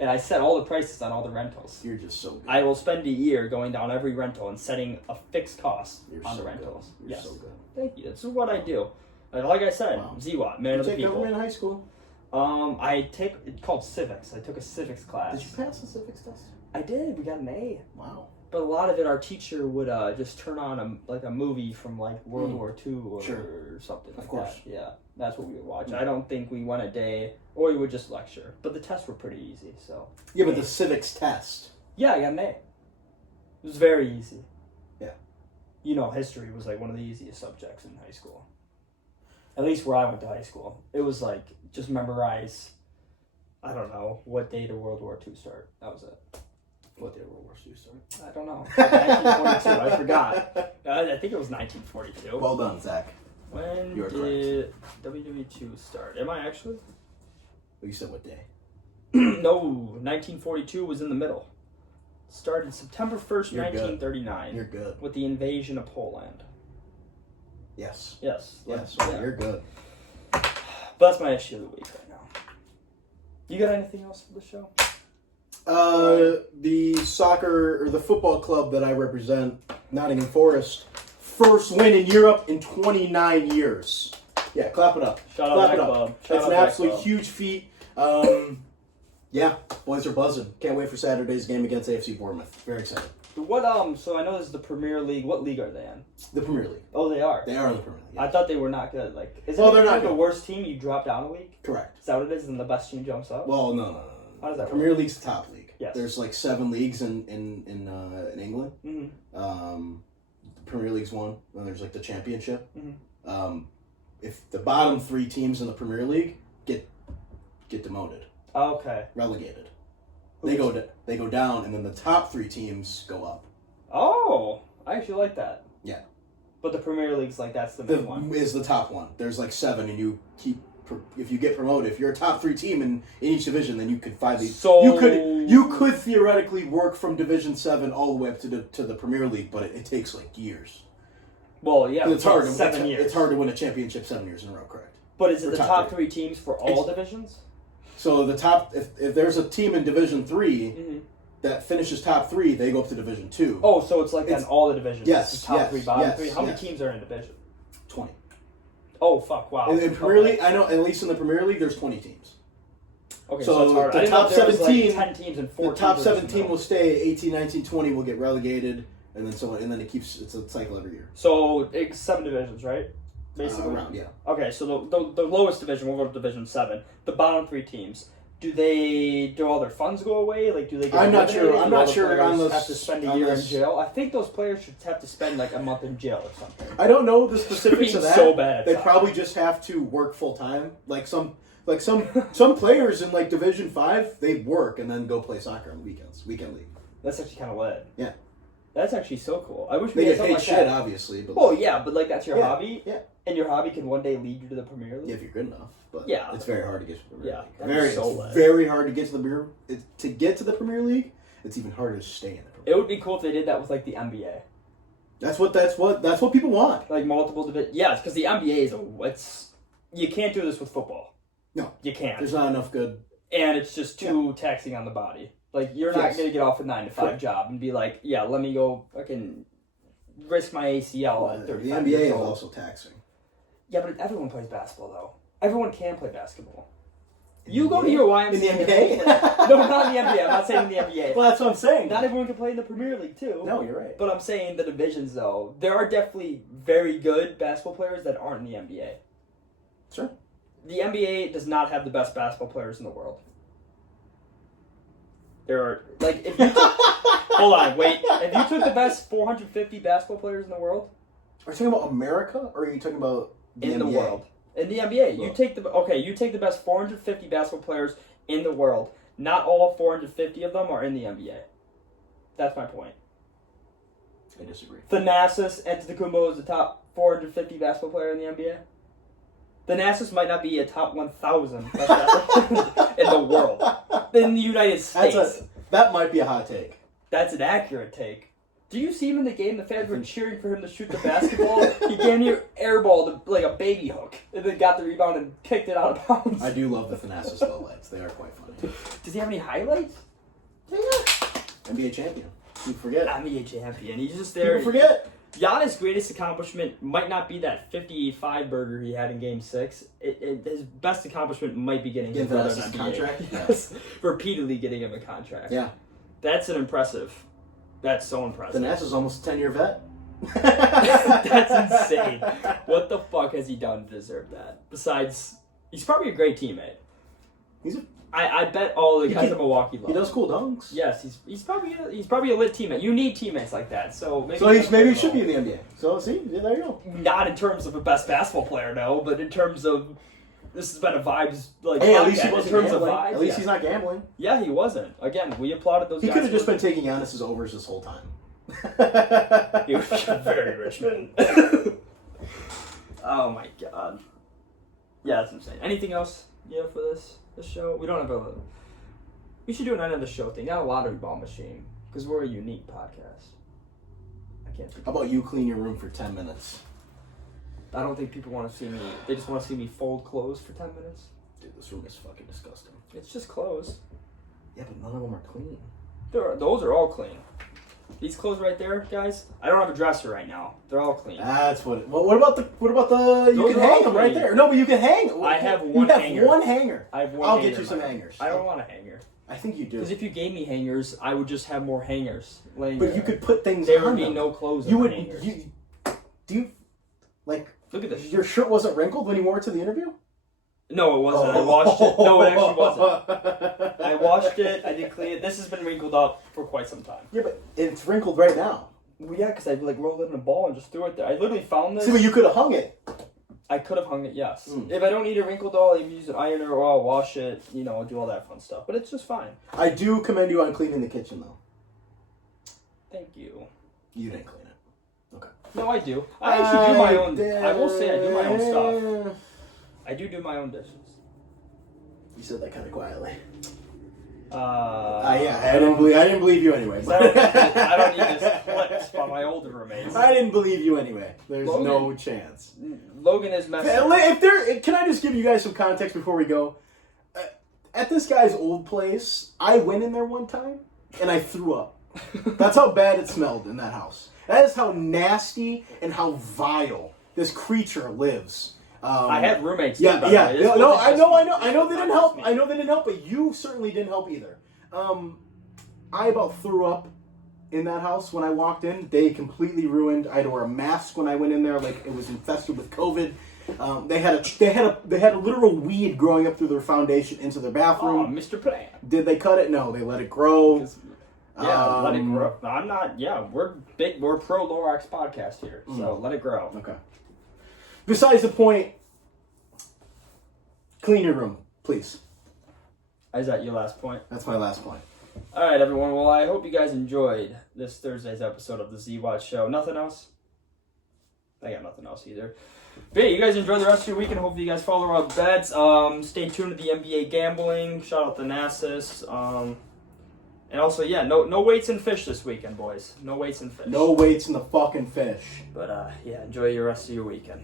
and I set all the prices on all the rentals. You're just so good. I will spend a year going down every rental and setting a fixed cost You're on so the rentals. Good. You're Yes. so good. Thank you. That's what I do. Like I said, Wow. Z-Watt, man You of the take people. government in high school. It's called civics. I took a civics class. Did you pass the civics test? I did. We got an A. Wow. But a lot of it, our teacher would just turn on a movie from like World War II or something. Of course. That. Yeah, that's what we would watch. I don't think we went a day, or we would just lecture. But the tests were pretty easy, so. Yeah, but the civics test. Yeah, I got an A. It was very easy. Yeah. You know, history was like one of the easiest subjects in high school. At least where I went to high school. It was like, just memorize, I don't know, what day did World War II start? That was it. What did World War II start? I don't know. 1942, I forgot. I think it was 1942. Well done, Zach. When You are did WWE2 start? Am I actually? You said what day? No, 1942 was in the middle. Started September 1st, You're good. 1939. You're good. With the invasion of Poland. Yes. Yes. Yes. Yeah. You're good. But that's my issue of the week right now. You got anything else for the show? The soccer or the football club that I represent, Nottingham Forest, first win in Europe in 29 years. Yeah, clap it up. Shout out clap that it up. club. Shout It's out an that absolute club. huge feat. Yeah, boys are buzzing. Can't wait for Saturday's game against AFC Bournemouth. Very excited. What so I know this is the Premier League. What league are they in? The Premier League. Oh, they are. They are in the Premier League. Yeah. I thought they were not good. Like, is Well, it they're not the good. worst team you drop down a league? Correct. Is that what it is? And the best team jumps up? Well, no. How does that Premier League's the top league. Yes. There's like 7 leagues in England. Mm-hmm. The Premier League's one. Then there's like the championship. Mhm. If the bottom 3 teams in the Premier League get demoted, Okay. relegated, they go down, and then the top 3 teams go up. Oh, I actually like that. Yeah. But the Premier League's like that's the main one. Is the top one. There's like 7, and you keep. If you get promoted, if you're a top 3 team in each division, then you could find these. So you could theoretically work from Division 7 all the way up to the Premier League, but it takes like years. Well, yeah, It's hard. 7 years. It's hard to win a championship 7 years in a row, correct? But is it For the top top 3. 3 teams for all divisions? So the top, if there's a team in Division 3 Mm-hmm. that finishes top 3, they go up to Division 2. Oh, so it's like in all the divisions. Yes, The top yes, 3, bottom yes, 3. How many yes. teams are in a division? 20. Oh fuck! Wow. In Premier League, I know at least in the Premier League, there's 20 teams. Okay, so it's hard. the I didn't know top if there was, 17 like 10 teams and 4 The top teams or 17 something. will stay. 18, 19, 20 will get relegated, and then so on, and then it keeps. It's a cycle every year. So it's 7 divisions, right? Basically. Around, yeah. Okay, so the lowest division, we'll go to Division 7. The bottom 3 teams. Do all their funds go away? Like, do they get I'm not sure. eliminated? I'm Do all not the sure players on those- have to spend a on year in this. jail? I think those players should have to spend like a month in jail or something. I don't know the specifics of that. So bad at They soccer. probably just have to work full time. Like some players in like Division 5, they work and then go play soccer on the weekends. Weekend league. That's actually kind of lit. Yeah. That's actually so cool. I wish we They had get something paid like shit, that. obviously, but Well, yeah, but like that's your Yeah, hobby. yeah. And your hobby can one day lead you to the Premier League. if you're good enough. But Yeah. it's very hard to get to the Premier Yeah, League. that'd be so lit. It's very hard to get to the Premier League. It's even harder to stay in the Premier League. It would be cool if they did that with like the NBA. That's what people want. Like multiple divisions. Yeah, because the NBA is you can't do this with football. No. You can't. There's not enough good. And it's just too taxing on the body. Like you're not Yes. gonna get off a 9 to 5 Correct. job and be like, yeah, let me go fucking risk my ACL at The 35 NBA years is old. also taxing. Yeah, but everyone plays basketball though. Everyone can play basketball. You go to NBA? your YMCA. In the NBA? No, not in the NBA. I'm not saying in the NBA. Well, that's what I'm saying. Not everyone can play in the Premier League too. No, you're right. But I'm saying the divisions though. There are definitely very good basketball players that aren't in the NBA. Sure. The NBA does not have the best basketball players in the world. There are like if you took, hold on, wait. If you took the best 450 basketball players in the world, Are you talking about America, or are you talking about the in NBA? the world, in the NBA, you Well- take the best 450 basketball players in the world. Not all 450 of them are in the NBA. That's my point. I disagree. Thanasis Antetokounmpo is the top 450 basketball player in the NBA. Thanasis might not be a top 1,000 basketball in the world. In the United States. That might be a hot take. That's an accurate take. Do you see him in the game? The fans were cheering for him to shoot the basketball. He damn near airballed like a baby hook, and then got the rebound and kicked it out of bounds. I do love the Thanasis lowlights. They are quite funny. Does he have any highlights? NBA champion. You forget. NBA champion. He's just there. People forget. Giannis' greatest accomplishment might not be that 55 burger he had in Game 6. His best accomplishment might be getting his Getting brother Thanasis an a NBA. contract? Yes. Repeatedly getting him a contract. Yeah. That's an impressive. That's so impressive. Thanasis is almost a 10-year vet. That's insane. What the fuck has he done to deserve that? Besides, he's probably a great teammate. I bet all the guys in Milwaukee love He does him. cool dunks. Yes, he's probably a lit teammate. You need teammates like that. So maybe Maybe he should be in the NBA. So see, yeah, there you go. not in terms of a best basketball player, no, but in terms of this has been a vibes like. Hey, at least he podcast. wasn't in terms gambling. of vibes. At least yeah. he's not gambling. Yeah, he wasn't. Again, we applauded those. He guys could have just for- been taking Giannis's overs this whole time. He was a very rich man. Oh my god. Yeah, that's insane. Anything else you have for this show? We don't have a. We should do an end of the show thing, not a lottery ball machine, because we're a unique podcast. I can't. How about you clean your room for 10 minutes? I don't think people want to see me. They just want to see me fold clothes for 10 minutes. Dude, this room is fucking disgusting. It's just clothes. Yeah, but none of them are clean. Those are all clean. These clothes right there, guys. I don't have a dresser right now. They're all clean. That's what. Well, what about the? You Those can are all hang them right clean. there. No, but you can hang. I have You one have hanger. one hanger. I have one I'll hanger get you in some my room. hangers. I don't want a hanger. I think you do. Because if you gave me hangers, I would just have more hangers laying But there. you could put things There on would be them. no clothes You on would. hangers. Do you like Look at this. your shirt wasn't wrinkled when you wore it to the interview? No, it wasn't. I washed it. No, it actually wasn't. I washed it. I did clean it. This has been wrinkled up for quite some time. Yeah, but it's wrinkled right now. Well, yeah, because I like rolled it in a ball and just threw it there. I literally found this. See, but you could have hung it. I could have hung it, yes. Mm. If I don't need a wrinkle doll, I use an ironer or I'll wash it, you know, do all that fun stuff. But it's just fine. I do commend you on cleaning the kitchen, though. Thank you. You didn't clean it. Okay. No, I do. I actually do my own. I will say I do my own stuff. I do my own dishes. You said that kind of quietly. Yeah, I didn't believe you anyway. I don't need this clips by my older roommates. I didn't believe you anyway. There's Logan. no chance. Logan is messy. Can I just give you guys some context before we go? At this guy's old place, I went in there one time and I threw up. That's how bad it smelled in that house. That is how nasty and how vile this creature lives. I had roommates. Yeah, too, by yeah. the way. This No, wasn't I know just they me. didn't help. I know they didn't help, but you certainly didn't help either. I about threw up in that house when I walked in. They completely ruined. I had to wear a mask when I went in there, like it was infested with COVID. They had a literal weed growing up through their foundation into their Oh, bathroom. Mr. Plant. Did they cut it? No, they let it grow. Yeah, let it grow. I'm not. Yeah, we're big. We're pro Lorax podcast here, so let it grow. Okay. Besides the point, clean your room, please. Is that your last point? That's my last point. All right, everyone. Well, I hope you guys enjoyed this Thursday's episode of the Z Watch Show. Nothing else? I got nothing else either. But yeah, you guys enjoy the rest of your weekend. Hopefully you guys follow our bets. Stay tuned to the NBA gambling. Shout out to Nasus. And also, yeah, no weights and fish this weekend, boys. No weights and fish. No weights in the fucking fish. But yeah, enjoy your rest of your weekend.